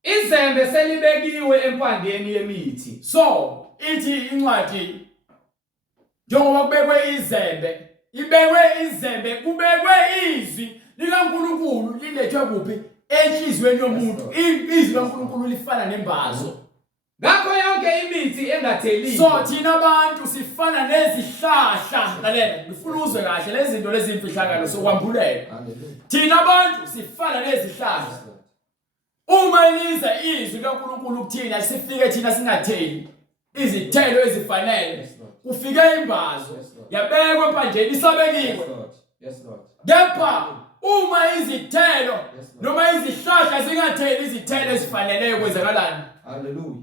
Izembe selibekiwe empandeni yemithi. so ithi incwadi njengoba kubekwe izembe ibekwe izembe kubekwe izwi likaNkulunkulu lilethwe kuphi enhlizweni yomuntu izwi likaNkulunkulu lifana nembazo. Ngakho yonke imithi engatheliyo. So thina abantu sifana nezihlahla lalela ngifuna uzwe kahle lezi zinto lezi imfihlakalo sokwambulela. Hallelujah. Thina abantu sifana nezihlahla. Yes, Lord. Uma liza izwi kaNkulunkulu kuthina sifike thina singatheli izithelo ezifanele Yes, Lord. kufike imbazo Yes, Lord. yabekwe phanjeni isabekiwe. Yes, Lord. Yes, Lord. Kepha uma izithelo Yes, Lord. noma izihlahla zingatheli izithelo ezifaneleyo kwenzakalani? Hallelujah.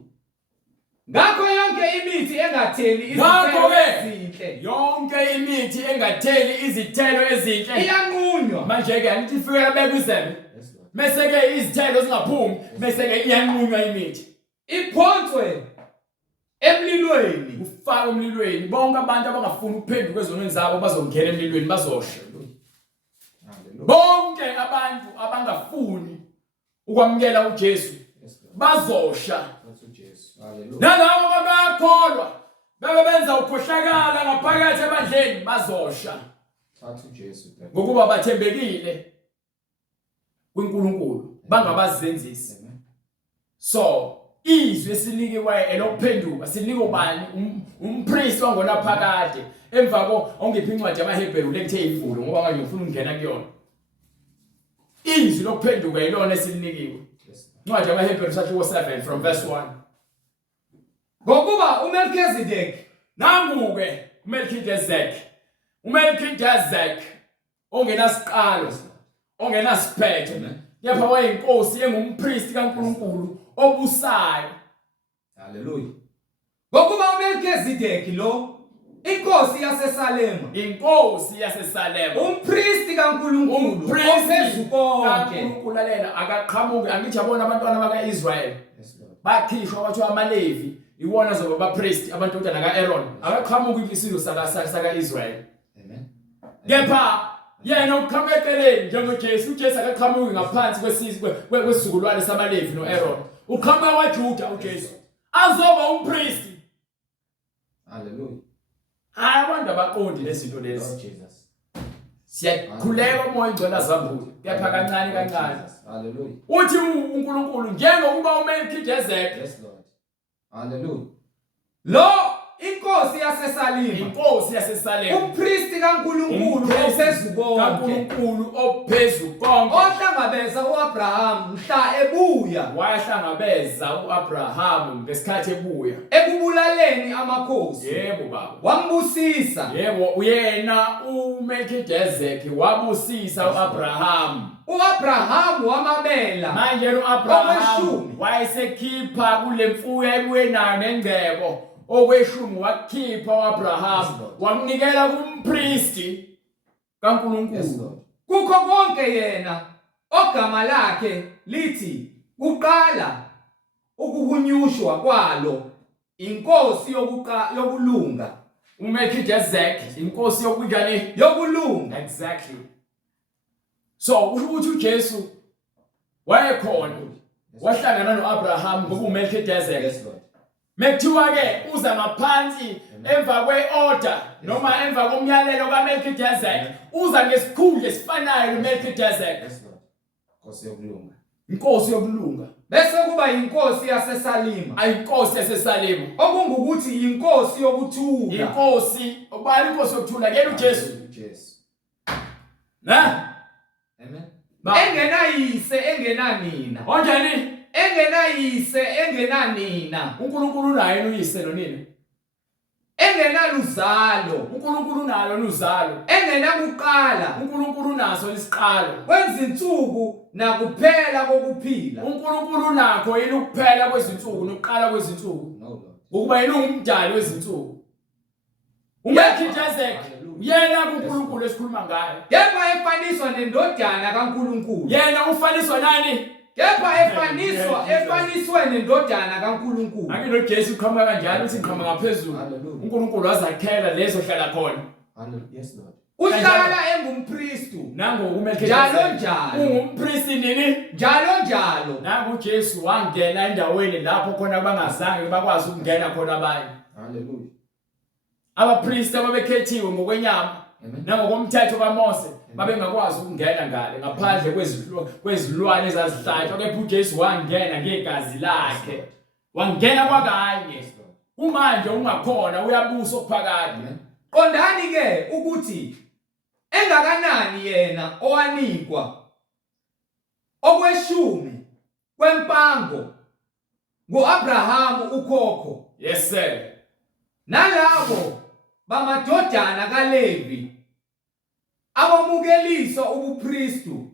Ngakho yonke imithi engatheli Ngakho izithelo ke ezinhle yonke imithi engatheli izithelo ezinhle iyanqunywa. manje ke angithi ifike bekwe izembe Yes, Lord. bese ke izithelo zingaphumi bese ke iyanqunywa imithi Iphonswe emlilweni. kufaka emlilweni bonke abantu abangafuni ukuphenduka ezonweni zabo bazongena emlilweni bazosha. Hallelujah. Bonke abantu abangafuni ukwamukela uJesu Yes, Lord. bazosha. That's what Jesus. Hallelujah. Nalabo abakholwa bebenza ukhohlakala ngaphakathi ebandleni bazosha That's what Jesus. ngokuba bathembekile kuNkulunkulu bangabazenzisi. Amen. So izwi esinikiwe elokuphenduka sinikwe bani umpriest wangona phakade emva ko ongiphi incwadi yamaHebheru lekuthe imfundo ngoba manje ngifuna ukungena kuyona. Izwi lokuphenduka yilona esilinikiwe. Yes, Lord. Incwadi yamaHebheru chapter 7 from verse 1. ngokuba uMelchizedek nangu-ke uMelchizedek ongenasiqalo ongenasiphetho kepha wayeyinkosi engumpristi kaNkulunkulu obusayo. haleluya ngokuba uMelchizedek lo inkosi yaseSalema umpristi kaNkulunkulu ophezu konke kaNkulunkulu akaqhamuki angithi yabona abantwana baka-Israyeli bakhishwa kwathiwa amaLevi iwona zoba abapristi abantwana ka-Aaron akaqhamuki isizwe saka-Israyeli. Kepha yena uqhamuka eceleni njengoJesu. uJesu akaqhamuki ngaphansi kwesizukulwane samaLevi no-Aaron, uqhamuka kwaJuda uJesu azoba umpristi. Hallelujah. Hayi abantu abaqondi lezinto lezi. Lord Jesus. Siyakhuleka umoya ingcwele azambule kepha kancane. Hallelujah. Uthi uNkulunkulu njengokuba uMelchizedek. Yes, Lord. Hallelujah. lo inkosi yaseSalema umpristi kaNkulunkulu ophezu konke ohlangabeza uAbraham mhla ebuya wayahlangabeza uAbraham ngesikhathi ebuya ekubulaleni amakhosi. Yebo baba. Wambusisa. Yebo uyena uMelchizedek wabusisa uAbraham. uAbraham wamabela Manje uAbraham wayesekhipha kule mfuyo ebuyenayo nengcebo okweshumi wakhipha uAbraham wamnikela kumpristi kaNkulunkulu. Yes, Lord. Kukho konke yena ogama lakhe lithi kuqala ukuhunyushwa kwalo inkosi yokulunga. uMelchizedek inkosi yokunjani Yokulunga. exactly. So ukuthi uJesu wayekhona wahlangana noAbraham ngokuMelchizedek. Yes, Lord. Mekuthiwa ke uza ngaphansi emva kweorder noma emva komyalelo kaMelchizedek uza ngesikhundla esifanayo noMelchizedek. Yes, Lord. Nkosi yokulunga. Inkosi yokulunga Bese kuba inkosi yaseSalima. ayinkosi yaseSalema Okungukuthi inkosi yokuthula. inkosi obala inkosi yokuthula kena uJesu Yes. na Amen. Engenayise engenanina. onjani Engenayise engenanina. uNkulunkulu naye uyise nonina Engenaluzalo. uNkulunkulu nalo nuzalo Engenakuqala uNkulunkulu naso isiqalo kwezinsuku nakuphela kokuphila. uNkulunkulu nakho yini ukuphela kwezinsuku nokuqala kwezinsuku No, Lord. ukuba yena ungumdali wezinsuku. uMelchizedek yena kuNkulunkulu esikhuluma ngayo. Kepha efaniswa nendodana kaNkulunkulu. Yena ufaniswa nani? Kepha efaniswe nendodana kaNkulunkulu. Akilo Jesu uqhamuka kanjalo uthi ngiqhama ngaphezulu. Hallelujah. uNkulunkulu wazakhela lezo hlala khona. Hallelujah. Yes, Lord. Uhlala engumpristu Nango njalo uMelchizedek. njalo. Ungumpristi nini? Njalo. Nango uJesu wangena endaweni lapho khona bangazange bakwazi ukungena khona abanye. Hallelujah. Abapristi ababekhethiwe ngokwenyama Amen. nangokomthetho kaMose babengakwazi ukungena ngale ngaphandle kwezilwane ezazihlatshwa kepha uJesu wangena ngegazi lakhe. Wangena kwakanye. Yes, Lord. Umanje ungakhona uyabusa okuphakade. Amen. Qondani ke ukuthi engakanani yena owanikwa okweshumi kwempango ngoAbraham ukhokho. Yes sir. Nalabo bamadodana kaLevi abamukeliswa ubupristu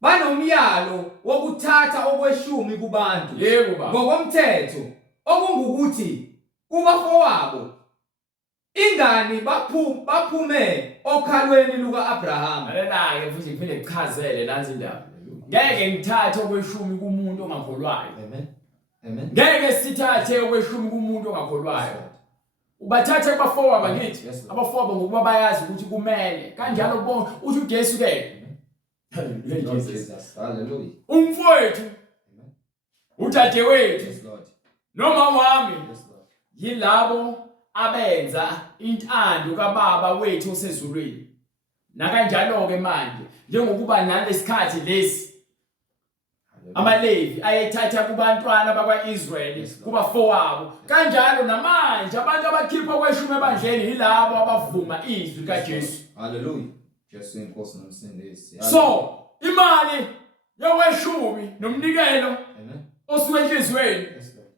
banomyalo wokuthatha okweshumi kubantu Yebo baba. ngokomthetho okungukuthi kubafowabo ingani baphume okhalweni lukaAbraham. Alena-ke futhi ngiphinde ngichazele nansi indaba. Ngeke ngithathe okweshumi kumuntu ongakholwayo. Amen. Amen. Ngeke sithathe okweshumi kumuntu ongakholwayo. Ubathathe abafowabo ngithi. Yes, Lord. Abafowabo ngokuba bayazi ukuthi kumele. Kanjalo bonke uthi uJesu ke. Lord Jesus. Hallelujah. Umfowethu, udadewethu, Yes, Lord. noma wami Yes, Lord. yilabo abenza intando kaBaba wethu osezulwini. Nakanjalo ke manje njengokuba nalesikhathi lesi amaLevi ayethatha kubantwana bakwaIsrayeli kubafowabo kanjalo namanje abantu abakhipha kweshumi ebandleni yilabo abavuma izwi kaJesu. Hallelujah. Jesu inkosi nomsindisi. So imali yokweshumi nomnikelo Amen. osuke enhlizweni Yes, Lord.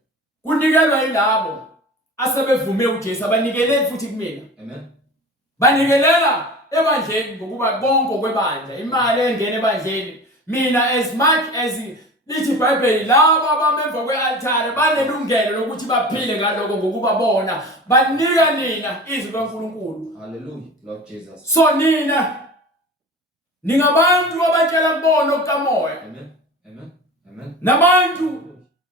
Kunikelwa yilabo asebevume uJesu abanikele futhi kumina. Amen. Banikelela ebandleni ngokuba bonke kwebandla imali engene ebandleni. Mina as much as lithi iBhayibheli labo abamemva kwealtar banelungelo lokuthi baphile ngaloko ngokuba bona banika nina izwi likaNkulunkulu. Hallelujah. Lord Jesus. So nina ningabantu abatshela kubona okukamoya. Amen. Amen. Amen. Nabantu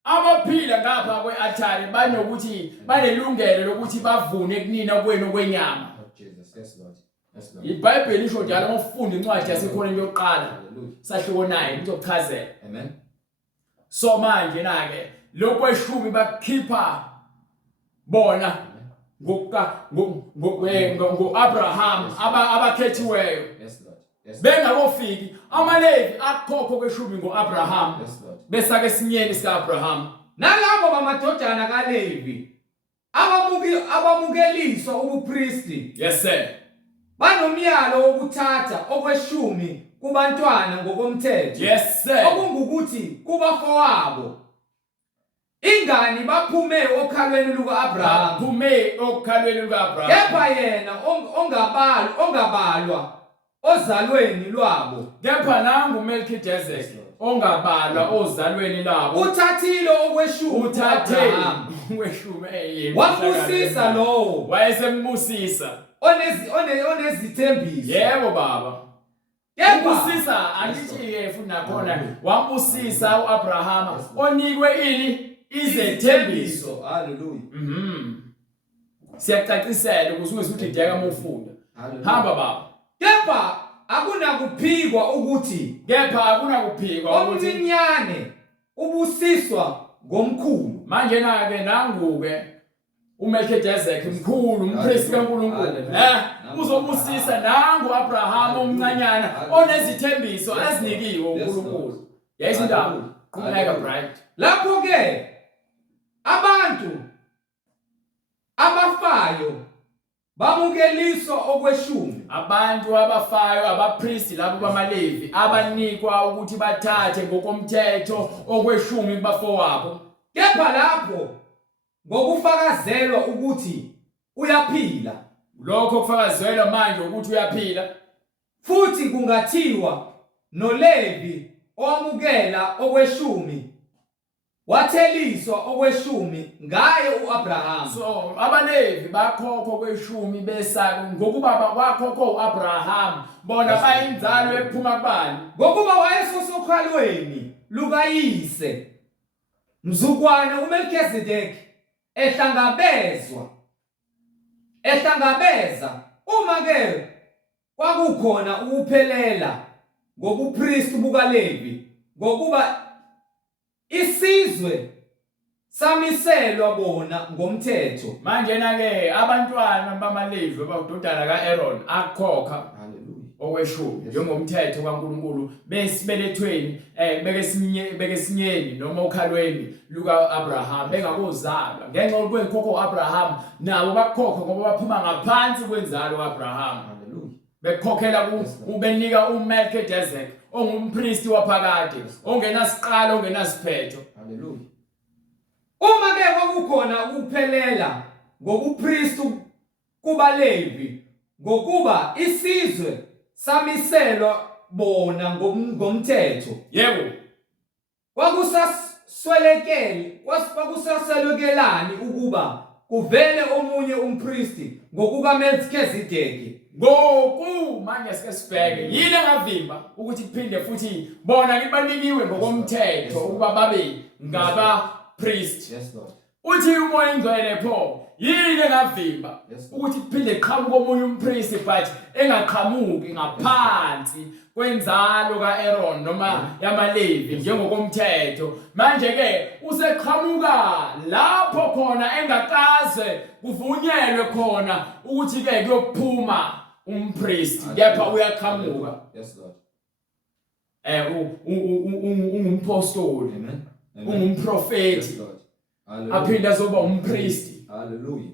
abaphila ngapha kwealtar banokuthi banelungelo lokuthi bavune kunina kwenu kwenyama. Lord Jesus. Yes, Lord. Yes, Lord. iBhayibheli isho njalo ngofunda incwadi yaseKhorinte yokuqala Hallelujah. sahluko 9 ngizokuchazela. Amen. So manje nake lokweshumi bakhipha bona ngo-Abraham abakhethiweyo. Yes, Lord. Yes, Lord. Bengakofiki amaLevi akukhokho kweshumi ngo-Abraham Yes, Lord. besake sinyeni sika-Abraham. Nalabo bamadodana kaLevi abamukeliswa ubupristi Yes sir. banomyalo wokuthatha okweshumi kubantwana ngokomthetho. Yes sir. Okungukuthi kubafowabo ingani baphume okhalweni luka-Abraham. Baphume okhalweni luka-Abraham. Kepha yena ongabalwa ozalweni lwabo Kepha nangu uMelchizedek ongabalwa ozalweni labo. uthathile okweshumi Uthathe ku-Abraham. okweshumi Wambusisa lowo wayesembusisa. onezithembiso. Yebo baba. Kepha Wambusisa angithi futhi nakhona wambusisa uAbraham onikwe ini izethembiso. Hallelujah. Siyacacisela ukuze ungezudideka uma ufunda. Hallelujah. Hamba baba. kepha akunakuphikwa ukuthi Kepha akunakuphikwa ukuthi omncinyane ubusiswa ngomkhulu. manje nake nangu-ke uMelchizedek mkhulu umpristi kaNkulunkulu uzobusisa nangu Abraham omncanyana onezithembiso azinikiwe uNkulunkulu. Yayisindaba qhubeka bright. Lapho-ke abantu abafayo bamukeliswa okweshumi. Abantu abafayo abapristi labo bamaLevi abanikwa ukuthi bathathe ngokomthetho okweshumi kubafowabo. Kepha lapho ngokufakazelwa ukuthi uyaphila, Lokho kufakazelwa manje ukuthi uyaphila. futhi kungathiwa noLevi owamukela okweshumi watheliswa okweshumi ngaye uAbraham. So abaLevi bakhokhwa kweshumi besaka ngokuba bakhokhwa uAbraham bona bayinzalo ephuma kubani Ngokuba wayesosokhalweni lukayise mzukwane uMelchizedek ehlangabeza uma-ke kwakukhona ukuphelela ngobupristi bukaLevi ngokuba isizwe samiselwa bona ngomthetho. manje ke abantwana bamaLevi abadodana kaAaron akukhokha Hallelujah. okweshumi njengomthetho kaNkulunkulu besibelethweni beke sinyeni noma okhalweni lukaAbraham bengakozalwa ngenxa yokuthi khokho uAbraham nabo bakhokha ngoba baphuma ngaphansi kwenzalo kaAbraham. Hallelujah. Bekhokhela ubenika uMelchizedek ongumpristi waphakade ongenasiqalo ongenasiphetho. Hallelujah. Uma-ke kwakukhona ukuphelela ngobupristi kubaLevi ngokuba isizwe samiselwa bona ngomthetho. Yebo. Kwakusaswelekelani ukuba kuvele omunye umpristi ngokukaMelchizedeki. Ngoku manje sike sibheke yini engavimba ukuthi kuphinde futhi bona libanikiwe ngokomthetho ukuba babe ngaba priest. Yes, Lord. Uthi umoya engcwele pho yini engavimba Yes, ukuthi kuphinde qhamuke omunye umpriest but engaqhamuki ngaphansi kwenzalo kaAaron noma yamaLevi njengokomthetho. Manje ke useqhamuka lapho khona engakaze kuvunyelwe khona ukuthi ke kuyophuma umpriest kepha uyaqhamuka. Yes, Lord. Ungumpostoli Amen. Amen. ungumprofeti Yes, Lord. Hallelujah. aphinde azoba umpristi Hallelujah.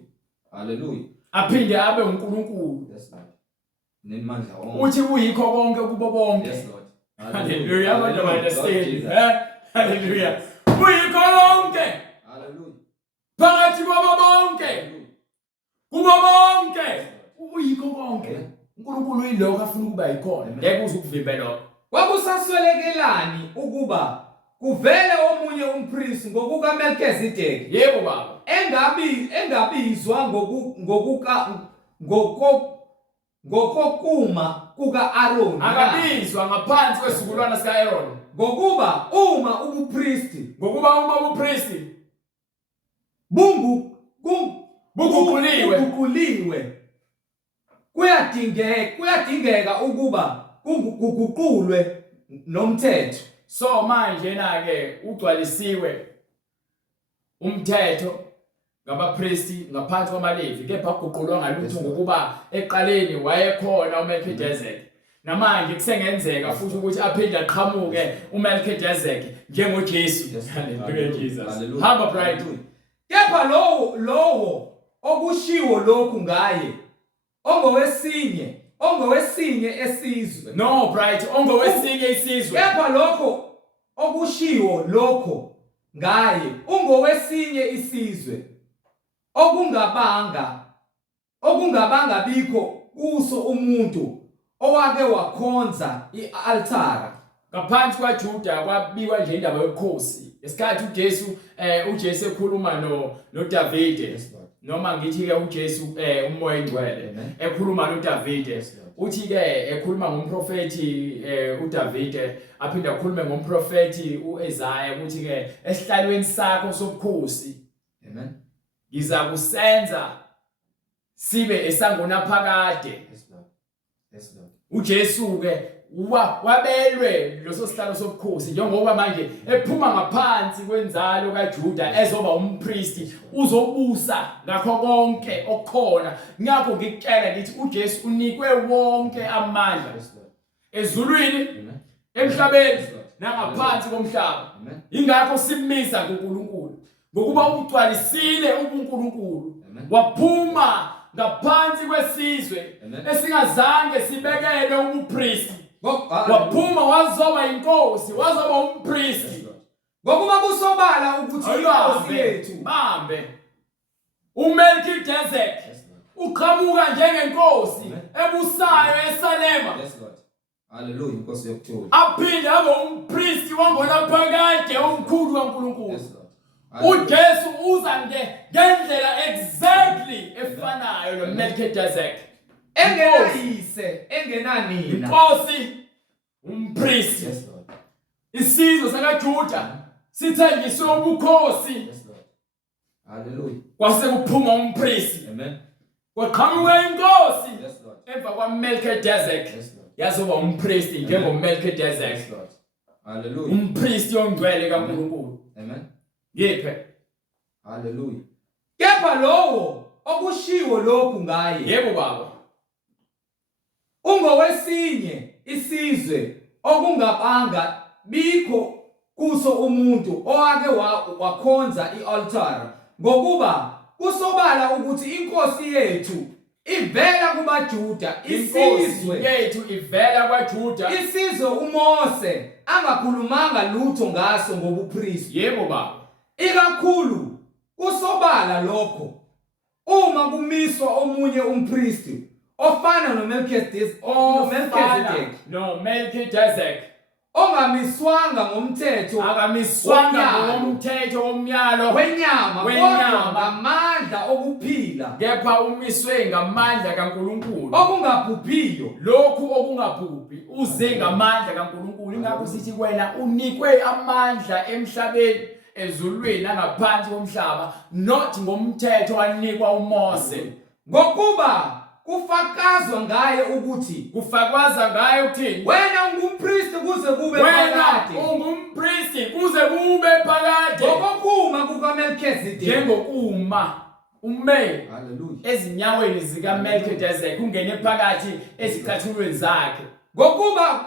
Hallelujah. aphinde abe uNkulunkulu. Yes, Lord. Nemandla wonke. Uthi uyikho konke kubo bonke. Yes, Lord. Hallelujah. Abantu Lord understand. Jesus. Hallelujah. Uyikho konke. Hallelujah. phakathi kwabo bonke kubo bonke uyikho konke uNkulunkulu yiloko afuna ukuba yikhona ngeke uze ukuvimbe lokho. Kwakusaswelekelani ukuba kuvele omunye umpriest ngokukaMelkizedeki Yebo baba. engabizwa ngokokuma kuka-Aroni Akabizwa ngaphansi kwesizukulwana sika-Aaron. ngokuba uma ubupristi Ngokuba uma ubupristi buguquliwe kuyadingeka ukuba kuguqulwe nomthetho. So manje na-ke ugcwalisiwe umthetho ngabapristi ngaphansi kwamaLevi, kepha kuguqulwa ngalutho ngokuba eqaleni wayekhona uMelkizedeki. Namanje kusengenzeka futhi ukuthi aphinde aqhamuke uMelkizedeki njengoJesu. Hallelujah Jesus. Hamba bright. Kepha lowo okushiwo lokhu ngaye ongowesinye esizwe. No bright, ongowesinye isizwe. Kepha lokho okushiwo lokho ngaye ungowesinye isizwe okungabanga bikho kuso umuntu owake wakhonza i-altara. Ngaphansi kwaJuda kwabikwa nje indaba yobukhosi. Esikhathi uJesu ekhuluma noDavide, noma ngithi ke uJesu umoya engcwele ekhuluma noDavide, uthi ke ekhuluma ngomprofeti uDavide, aphinda akhulume ngomprofeti uIzaya, ukuthi ke esihlalweni sakho sobukhosi, Amen. ngiza kusenza sibe esangonaphakade. Yes Lord. uJesu ke wabelwe loso sihlalo sobukhosi njengoba manje ephuma ngaphansi kwenzalo kaJuda ezoba umpristi uzobusa ngakho konke okukhona. Ngakho ngikutshela ngithi uJesu unikwe wonke amandla ezulwini, emhlabeni nangaphansi komhlaba. Ingakho simisa kuNkulunkulu ngokuba ugcwalisile ubuNkulunkulu, waphuma ngaphansi kwesizwe esingazange sibekele ubupristi, waphuma wazoba inkosi, wazoba umpristi. Ngokuba kusobala ukuthi inkosi yethu bambe uMelkizedeki uqhamuka njengenkosi ebusayo eSalema. Yes Lord. Hallelujah. Inkosi yokuthula. Aphinde abe umpristi wangonaphakade omkhulu kaNkulunkulu. Yes Lord. uJesu uza ngendlela exactly efanayo noMelkizedeki. engenayise engenanina, Inkosi, umpristi. Yes Lord. Isizwe sakaJuda sithengiswe ubukhosi, Yes Lord. Hallelujah. kwase kuphuma umpristi, Amen. kwaqhamuka inkosi Yes Lord. emva kwaMelkizedeki, Yes Lord. yazoba umpristi njengoMelkizedeki, Yes Lord. Hallelujah. umpristi ongcwele kaNkulunkulu. Amen. Yephe. Hallelujah. kepha lowo okushiwo lokhu ngaye Yebo baba. ungowesinye isizwe okungabanga bikho kuso umuntu owake wakhonza i-altara, ngokuba kusobala ukuthi inkosi yethu ivela kubaJuda, Inkosi yethu ivela kwaJuda. isizwe uMose angakhulumanga lutho ngaso ngobupristi. Yebo baba. Ikakhulu kusobala lokho uma kumiswa omunye umpristi ofana noMelkizedeki noMelkizedeki, ongamiswanga ngomthetho akamiswanga ngomthetho womyalo wenyama, wenyama, kodwa ngamandla okuphila kepha umiswe ngamandla kaNkulunkulu, okungabhubhiyo. lokhu okungabhubhi uze ngamandla kaNkulunkulu. Ingakho sithi wena unikwe amandla emhlabeni, ezulwini nangaphansi komhlaba, not ngomthetho wanikwa uMose, Ngokuba kufakazwa ngaye ukuthi kufakwaza ngaye ukuthini? wena ungumpristi kuze kube Wena phakade, ungumpristi kuze kube phakade, ngokokuma kukaMelkizedeki. njengokuma ume Hallelujah. ezinyaweni zikaMelkizedeki ungene phakathi ezicathulweni zakhe. Ngokuba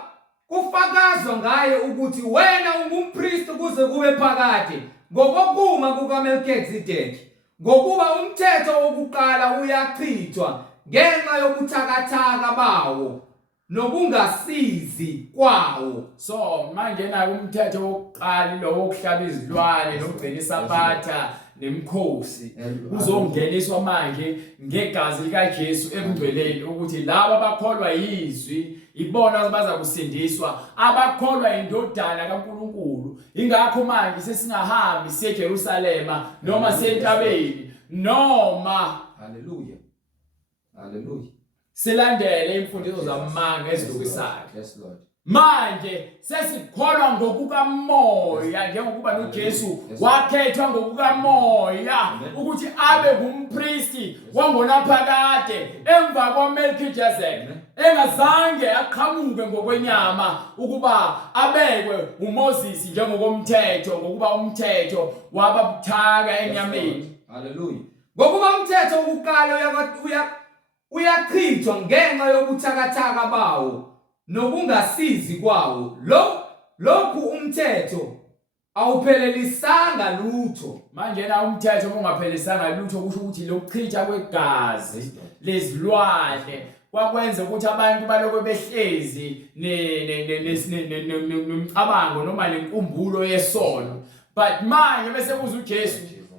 kufakazwa ngaye ukuthi wena ungumpristi kuze kube phakade, ngokokuma kukaMelkizedeki, ngokuba umthetho wokuqala uyachithwa ngenxa yobuthakathaka bawo nokungasizi kwawo. So manje na umthetho wokuqala lo wokuhlaba izilwane nokugcina isabatha nemikhosi uzongeniswa manje ngegazi likaJesu ebungcweleni ukuthi laba abakholwa yizwi ibona baza kusindiswa abakholwa indodana kaNkulunkulu. Ingakho manje sesingahambi siye eJerusalema noma siye entabeni noma Hallelujah. Hallelujah. silandele imfundiso zamanga ezilukisayo. Yes, Lord. Manje sesikholwa ngokukamoya njengokuba noJesu wakhethwa ngokukamoya ukuthi abe ngumpristi wangonaphakade emva kwaMelkijezeki engazange aqhamuke ngokwenyama ukuba abekwe uMoses njengokomthetho ngokuba umthetho wababuthaka enyameni. Hallelujah. Ngokuba umthetho wokuqala uyachithwa ngenxa yobuthakathaka bawo nokungasizi kwawo. Lokhu umthetho awuphelelisanga lutho. Manje na umthetho ungaphelisanga lutho kusho ukuthi lokuchitha kwegazi lezilwane kwakwenza ukuthi abantu baloko behlezi nemicabango noma lenkumbulo yesono. But manje bese kuza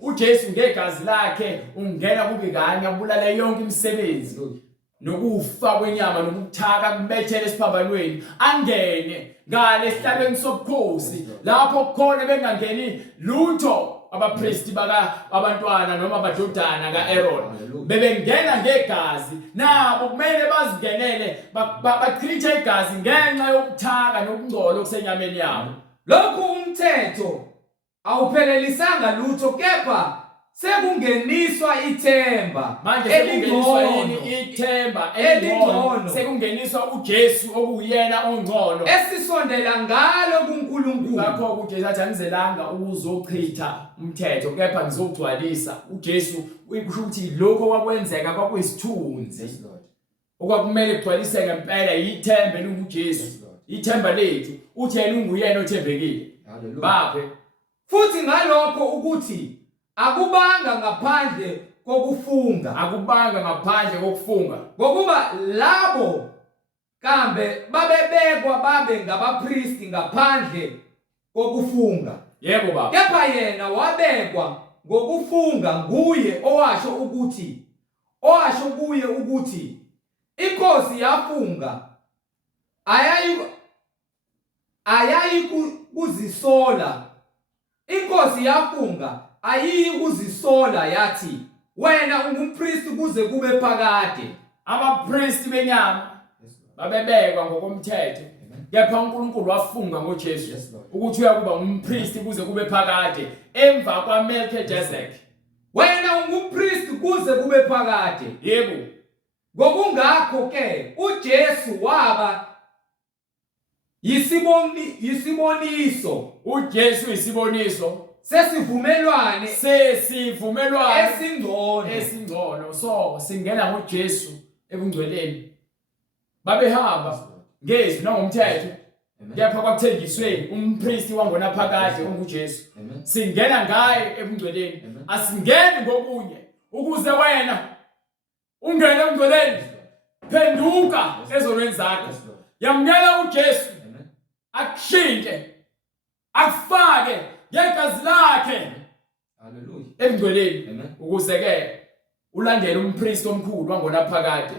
uJesu ngegazi lakhe ungena kube kanye abulala yonke imisebenzi nokufa kwenyama nokuthaka kubethele esiphambanweni angene ngale esihlalweni sobukhosi lapho khona bengangeni lutho abapriesti abantwana noma abadodana kaAaron bebengena ngegazi nabo kumele bazingenele bachithe igazi ngenxa yokuthaka nokungcola okusenyameni yabo. Lokhu umthetho awuphelelisanga lutho kepha sekungeniswa ithemba manje sekungeniswa yini ithemba elingcono sekungeniswa uJesu okuyena ongcono esisondela ngalo kuNkulunkulu. Ngakho uJesu athi angizelanga ukuzochitha umthetho kepha ngizogcwalisa. uJesu uyikusho ukuthi lokho kwakwenzeka kwakuyisithunzi okwakumele kugcwaliseke ngempela yithemba lokuJesu ithemba lethu uthi yena unguyena othembekile. Baphe futhi ngalokho ukuthi akubanga ngaphandle kokufunga ngokuba labo kambe babebekwa babe ngabapristi ngaphandle kokufunga. Yebo baba. Kepha yena wabekwa ngokufunga nguye owasho kuye ukuthi inkosi yafunga kuzisola. Inkosi yafunga kuzisola yathi wena ungumpristi kuze kube phakade. Abapristi benyama babebekwa ngokomthetho kepha uNkulunkulu wafunga ngoJesu ukuthi uyakuba umpristi kuze kube phakade emva kwaMelkijezeki. Wena ungumpristi kuze kube phakade. Yebo. Ngokungakho ke uJesu waba yisiboniso. uJesu isiboniso sesivumelwane esingcono. So singena ngoJesu ebungcweleni babehamba ngezwi nangomthetho kepha kwakuthengiswe umpristi wangonaphakade onguJesu. Singena ngaye ebungcweleni asingeni ngokunye ukuze wena ungene ebungcweleni. Phenduka ezonweni zakho yamukela uJesu akushinte akufake ngegazi lakhe. Hallelujah. Ebungcweleni ukuze ke ulandele umpristi omkhulu wangonaphakade.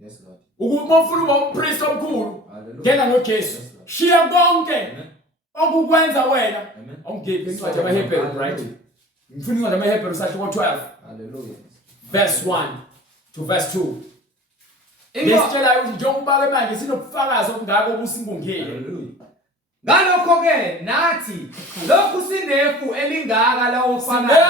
Yes, Lord. Uma ufuna ukuba umpristi omkhulu ngena ngoJesu shiya konke okukwenza wena. Awungiphi incwadi yamaHebheru right? Ngifuna incwadi yamaHebheru sahluko 12. Hallelujah. Verse 1 to verse 2. Ngisitshela ukuthi njengoba ke manje sinobufakazi obungako obusingungile. Hallelujah. Ngalokho ke nathi lokhu sinefu elingaka lawo fakazi.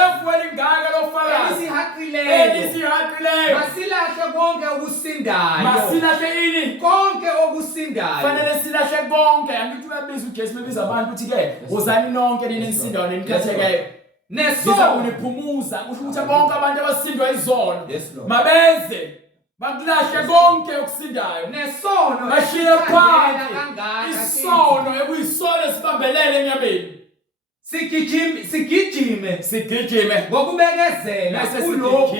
Elisihaqileyo. Masilahle konke okusindayo. Masilahle ini? Konke okusindayo. Fanele silahle konke. Angithi uyabiza uJesu mebiza abantu uthi ke wozani nonke nini ensindayo nenikhathekeyo. Nesono uniphumuza kusho ukuthi bonke abantu abasindwa izono mabeze bakulahle konke okusindayo nesono bashiye phansi isono ekuyisono esibambelele enyameni. Sigijime ngokubekezela kulokho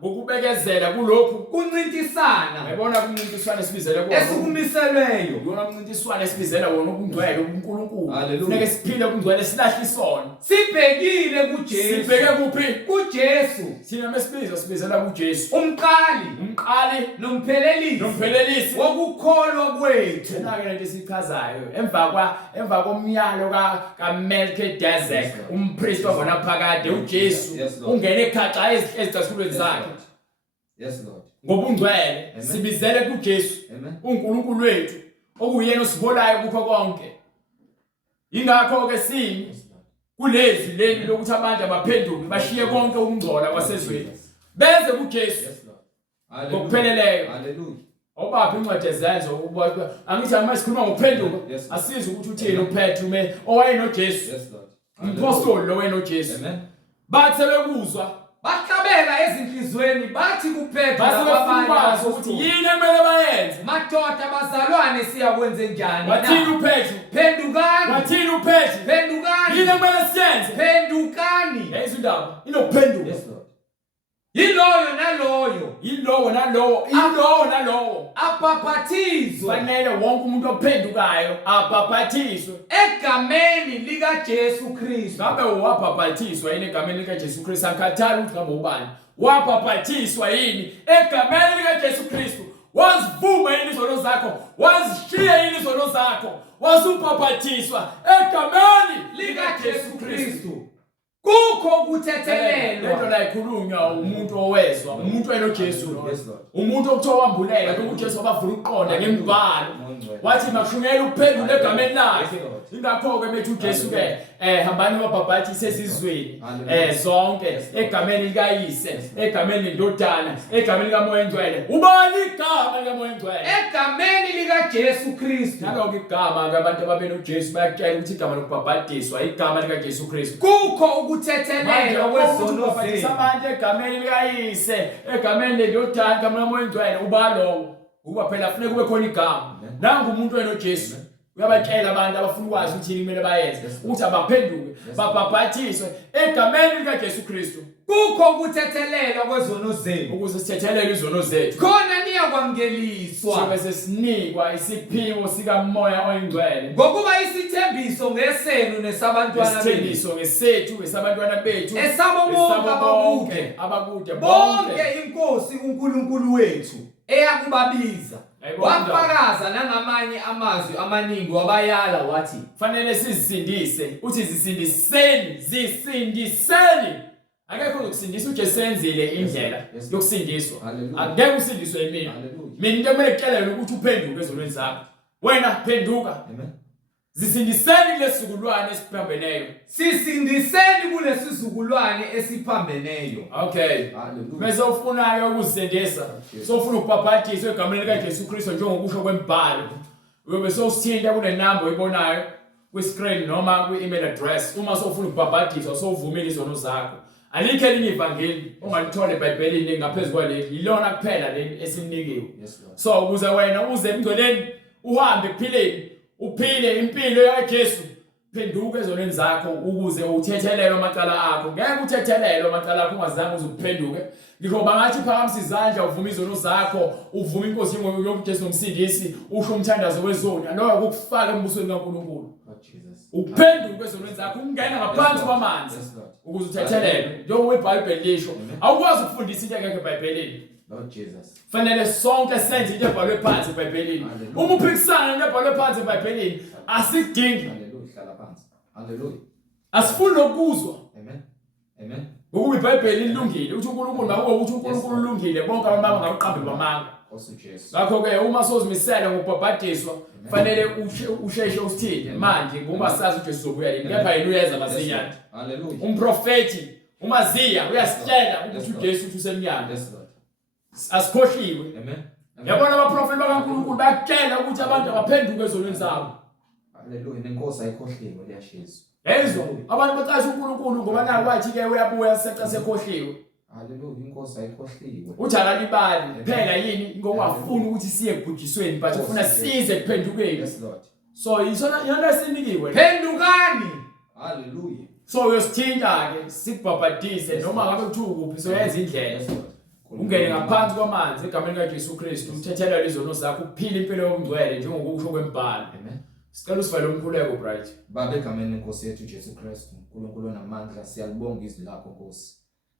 ngokubekezela kulokhu kuncintisana yabona kumncintiswana esibizele kuwona esikumiselweyo yona umncintiswana esibizela wona ubungcwele uNkulunkulu Hallelujah. funeka siphile ubungcwele silahle isono sibhekile kuJesu sibheke kuphi kuJesu sina mesibizo sibizela kuJesu umqali nomphelelisi wokukholwa kwethu Nake lento esichazayo emva komyalo kaMelchizedek umpriest wavona phakade uJesu Yes, Lord. ungene ekhaxa ezicasulweni zakhe Yes, Lord. ngobungcwele Amen. sibizele kuJesu Amen. uNkulunkulu wethu okuyena osibolayo kukho konke ingakho ke simi Yes, Lord. kulezi leli lokuthi abantu abaphenduke bashiye konke ukungcola kwasezweni benze kuJesu Yes, Lord. Hallelujah. ngokupheleleyo Hallelujah. obaphi incwadi ezenzo ukuba angithi ama sikhuluma ngokuphenduka Yes. asizi ukuthi uthini uphethe ume owayenoJesu Yes, Lord. umpostoli lo wayenoJesu Amen. bathi sebekuzwa bahlabela ezinhlizweni bathi kuPetro base nabanye bafuna ukuthi abapostoli, yini ekumele bayenze madoda bazalwane siyakwenze njani wathini na? uphethe Phendukani wathini uphethe yini phendukani ekumele siyenze phendukani yayizwa indaba inokuphenduka Yes, Lord. yiloyo naloyo yilowo nalowo abhaphathizwe fanele wonke umuntu ophendukayo abhaphathiswe egameni likaJesu Kristu ngabe wabhaphathiswa yini egameni likaJesu Kristu akhathali ukuthi ngabe ubani wabhaphathiswa yini egameni likaJesu Kristu wazivuma yini izono zakho wazishiya yini izono zakho wasubhaphathiswa egameni likaJesu Kristu kukho ukuthethelelwa lento la ikhulunywa umuntu owezwa umuntu enoJesu Yes, Lord. umuntu okuthiwa wambuleka uJesu wabavula ukuqonda ngembhalo wathi makushungela ukuphendula egameni lakhe ingakho ke bethu uJesu ke hambani wabhabhathisa ezizweni zonke egameni likaYise egameni lendodana egameni likaMoya Engcwele ubani igama likaMoya Engcwele egameni likaJesu Kristu naloko igama ke abantu ababene uJesu bayatshela ukuthi igama lokubhabhatiswa igama likaJesu Kristu kukho ukuthethelelwa kwezono kwezona zethu abantu egameni likaYise egameni lendodana egameni likaMoya Engcwele ubalowo uba phela funeka kube khona igama nangu umuntu wenoJesu uyabatshela abantu abafuna ukwazi ukuthi yini kumele bayenze ukuthi abaphenduke babhabhathiswe egameni likaJesu Kristu kukho ukuthethelelwa kwezono zethu ukuze sithethelele izono zethu khona niyakwamukeliswa sobe sesinikwa isiphiwo sikaMoya Oyingcwele ngokuba isithembiso ngesenu nesabantwana bethu isithembiso ngesethu esabantwana bethu esabo bonke abakude bonke inkosi uNkulunkulu wethu eyakubabiza wafakaza nangamanye amazwi amaningi wabayala wathi fanele sizisindise uthi zisindiseni akekho ukusindisa uJesu senzile indlela yokusindiswa akeke usindiswe yimina mina into emele kuxelele ukuthi uphenduke ezonweni zakho wena phenduka Amen. zisindiseni lesizukulwane esiphambeneyo sisindiseni kulesizukulwane esiphambeneyo okay Hallelujah. bese ufunayo ukuzisindisa sofuna ukubhabhathiswa egameni likaJesu Kristu njengokusho kwembhalo uyobe sosithinta kule number oyibonayo kwi-screen noma kwi-email address uma sofuna ukubhabhathiswa sovumile izono zakho alikho elinye ivangeli ongalithola eBhayibhelini ngaphezulu kwaleli yilona kuphela leli esininikiwe Yes, Lord. so ukuze wena uze emngcweleni uhambe ekuphileni uphile impilo yaJesu phenduka ezonweni zakho ukuze uthethelele amacala akho ngeke uthethelele amacala akho ungazange uzuphenduke ngikho bangathi phakamisa izandla uvuma izono zakho uvuma inkosi yokuJesu nomsindisi usho umthandazo wezoni lokho ukufaka embusweni kaNkulunkulu Lord Jesus. uphenduke ezonweni zakho ungena ngaphansi kwamanzi Yes, Lord. ukuze uthethelele njengoba iBhayibheli lisho awukwazi ukufundisa into engekho eBhayibhelini Lord Jesus. fanele sonke senze into ebhalwe phansi eBhayibhelini uma uphikisana nento ebhalwe phansi eBhayibhelini asidingi Hallelujah. Hlala phansi. Hallelujah. asifuni lokuzwa Amen. Amen. ukuba iBhayibheli lilungile uthi uNkulunkulu makuwo ukuthi uNkulunkulu ulungile bonke abantu bangaqambi bamanga Nkosi Jesu. ngakho ke uma sozimisela ngokubhabhatiswa fanele usheshe usithinde manje ngoba sazi uJesu uzobuya yini kepha yena uyeza masinyane Hallelujah. umprofeti uMaziya uyasitshela ukuthi uJesu uthi usemnyama Yes, Lord. asikhohliwe Amen. yabona abaprofeti bakaNkulunkulu bayakutshela ukuthi abantu abaphenduke ezonweni zabo Hallelujah. Nenkosi ayikhohliwe liyashisa. yezwa abantu bacasha uNkulunkulu ngoba naku wathi ke uyabuya seca sekhohliwe Hallelujah. Inkosi ayikhohliwe. uthi akalibali phela yini ngokungafuni ukuthi siye ekubhujisweni but ufuna size kuphendukeni Yes, Lord. so yisona yonke esinikiwe phendukani Hallelujah. so uyosithinta ke sikubhabhadise noma ngabe kuthiwa kuphi so yenza indlela Yes, Lord. ungene ngaphansi kwamanzi egameni kaJesu Kristu uthethelele izono zakho uphile impilo yobungcwele njengokusho kwembhalo. Amen. Sicela usivale umkhuleko bright. Baba egameni lenkosi yethu Jesu Kristu, uNkulunkulu onamandla, siyalibonga izwi lakho Nkosi.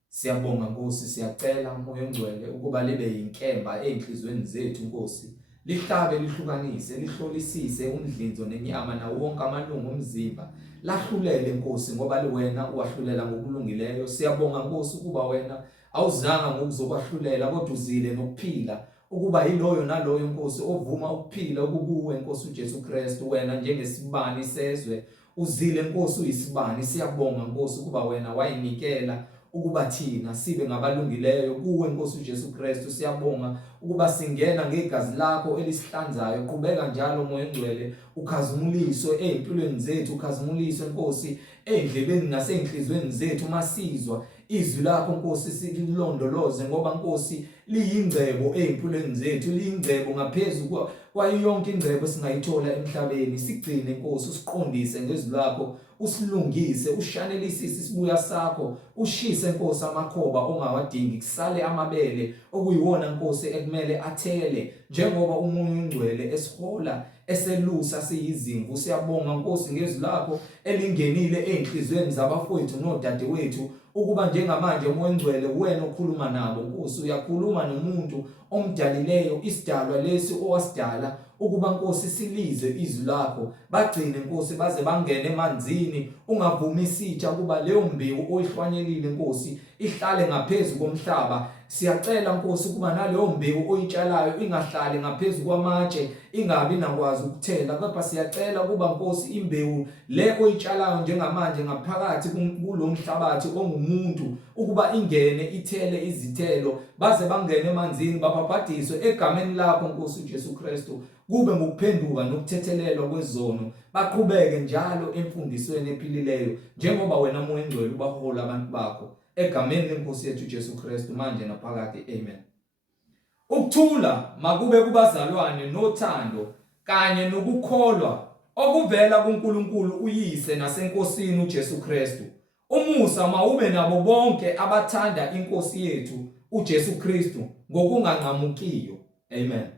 Siyabonga Nkosi, siyacela umoya ongcwele ukuba libe yinkemba enhlizweni zethu Nkosi. Lihlabe lihlukanise, lihlolisise umdlinzo nenyama na wonke amalungu omzimba. Lahlulele Nkosi ngoba wena uwahlulela ngokulungileyo. Siyabonga Nkosi ukuba wena awuzanga ngokuzokwahlulela kodwa uzile nokuphila. Ukuba yiloyo naloyo Nkosi ovuma ukuphila okukuwe Nkosi uJesu Kristu, wena njengesibani sezwe uzile Nkosi uyisibani. Siyabonga Nkosi ukuba wena wayinikela ukuba thina sibe ngabalungileyo kuwe Nkosi uJesu Kristu. Siyabonga ukuba singena ngegazi lakho elisihlanzayo. Qhubeka njalo moya ongcwele ukhazumuliso ezimpilweni zethu, ukhazumuliso Nkosi endlebeni nasenhlizweni zethu masizwa izwi lakho Nkosi sililondoloze ngoba Nkosi liyingcebo ezimpilweni zethu, liyingcebo ngaphezulu kwayo yonke ingcebo singayithola emhlabeni. Sigcine Nkosi, usiqondise ngezwi lakho, usilungise, ushanelisise isibuya sakho, ushise Nkosi amakhoba ongawadingi, kusale amabele okuyiwona Nkosi ekumele athele njengoba umoya ongcwele esihola eselusa siyizimvu. Siyabonga Nkosi ngezwi lakho elingenile ezinhlizweni zabafowethu nodadewethu ukuba njengamanje umoya ongcwele wena okhuluma nabo Nkosi. Uyakhuluma nomuntu omdalileyo, isidalwa lesi owasidala ukuba Nkosi silize izwi lakho. Bagcine Nkosi baze bangene emanzini, ungavumi isitsha ukuba leyo mbewu oyihlwanyelile Nkosi ihlale ngaphezulu komhlaba. Siyacela Nkosi ukuba naleyo mbewu oyitshalayo ingahlali ngaphezulu kwamatshe, ingabi nakwazi ukuthela. Kodwa siyacela ukuba Nkosi imbewu le oyitshalayo njengamanje ngaphakathi kulomhlabathi ongumuntu ukuba ingene ithele izithelo, baze bangene emanzini babhabhadiswe egameni lakho Nkosi uJesu Kristu. Kube ngokuphenduka nokuthethelelwa kwezono, baqhubeke njalo emfundisweni ephilileyo njengoba wena moya ongcwele ubahola abantu bakho egameni lenkosi yethu Jesu Kristu manje naphakade. Amen. Ukuthula makube kubazalwane nothando kanye nokukholwa okuvela kuNkulunkulu uyise nasenkosini uJesu Kristu. Umusa mawube nabo bonke abathanda inkosi yethu uJesu Kristu ngokunganqamukiyo. Amen.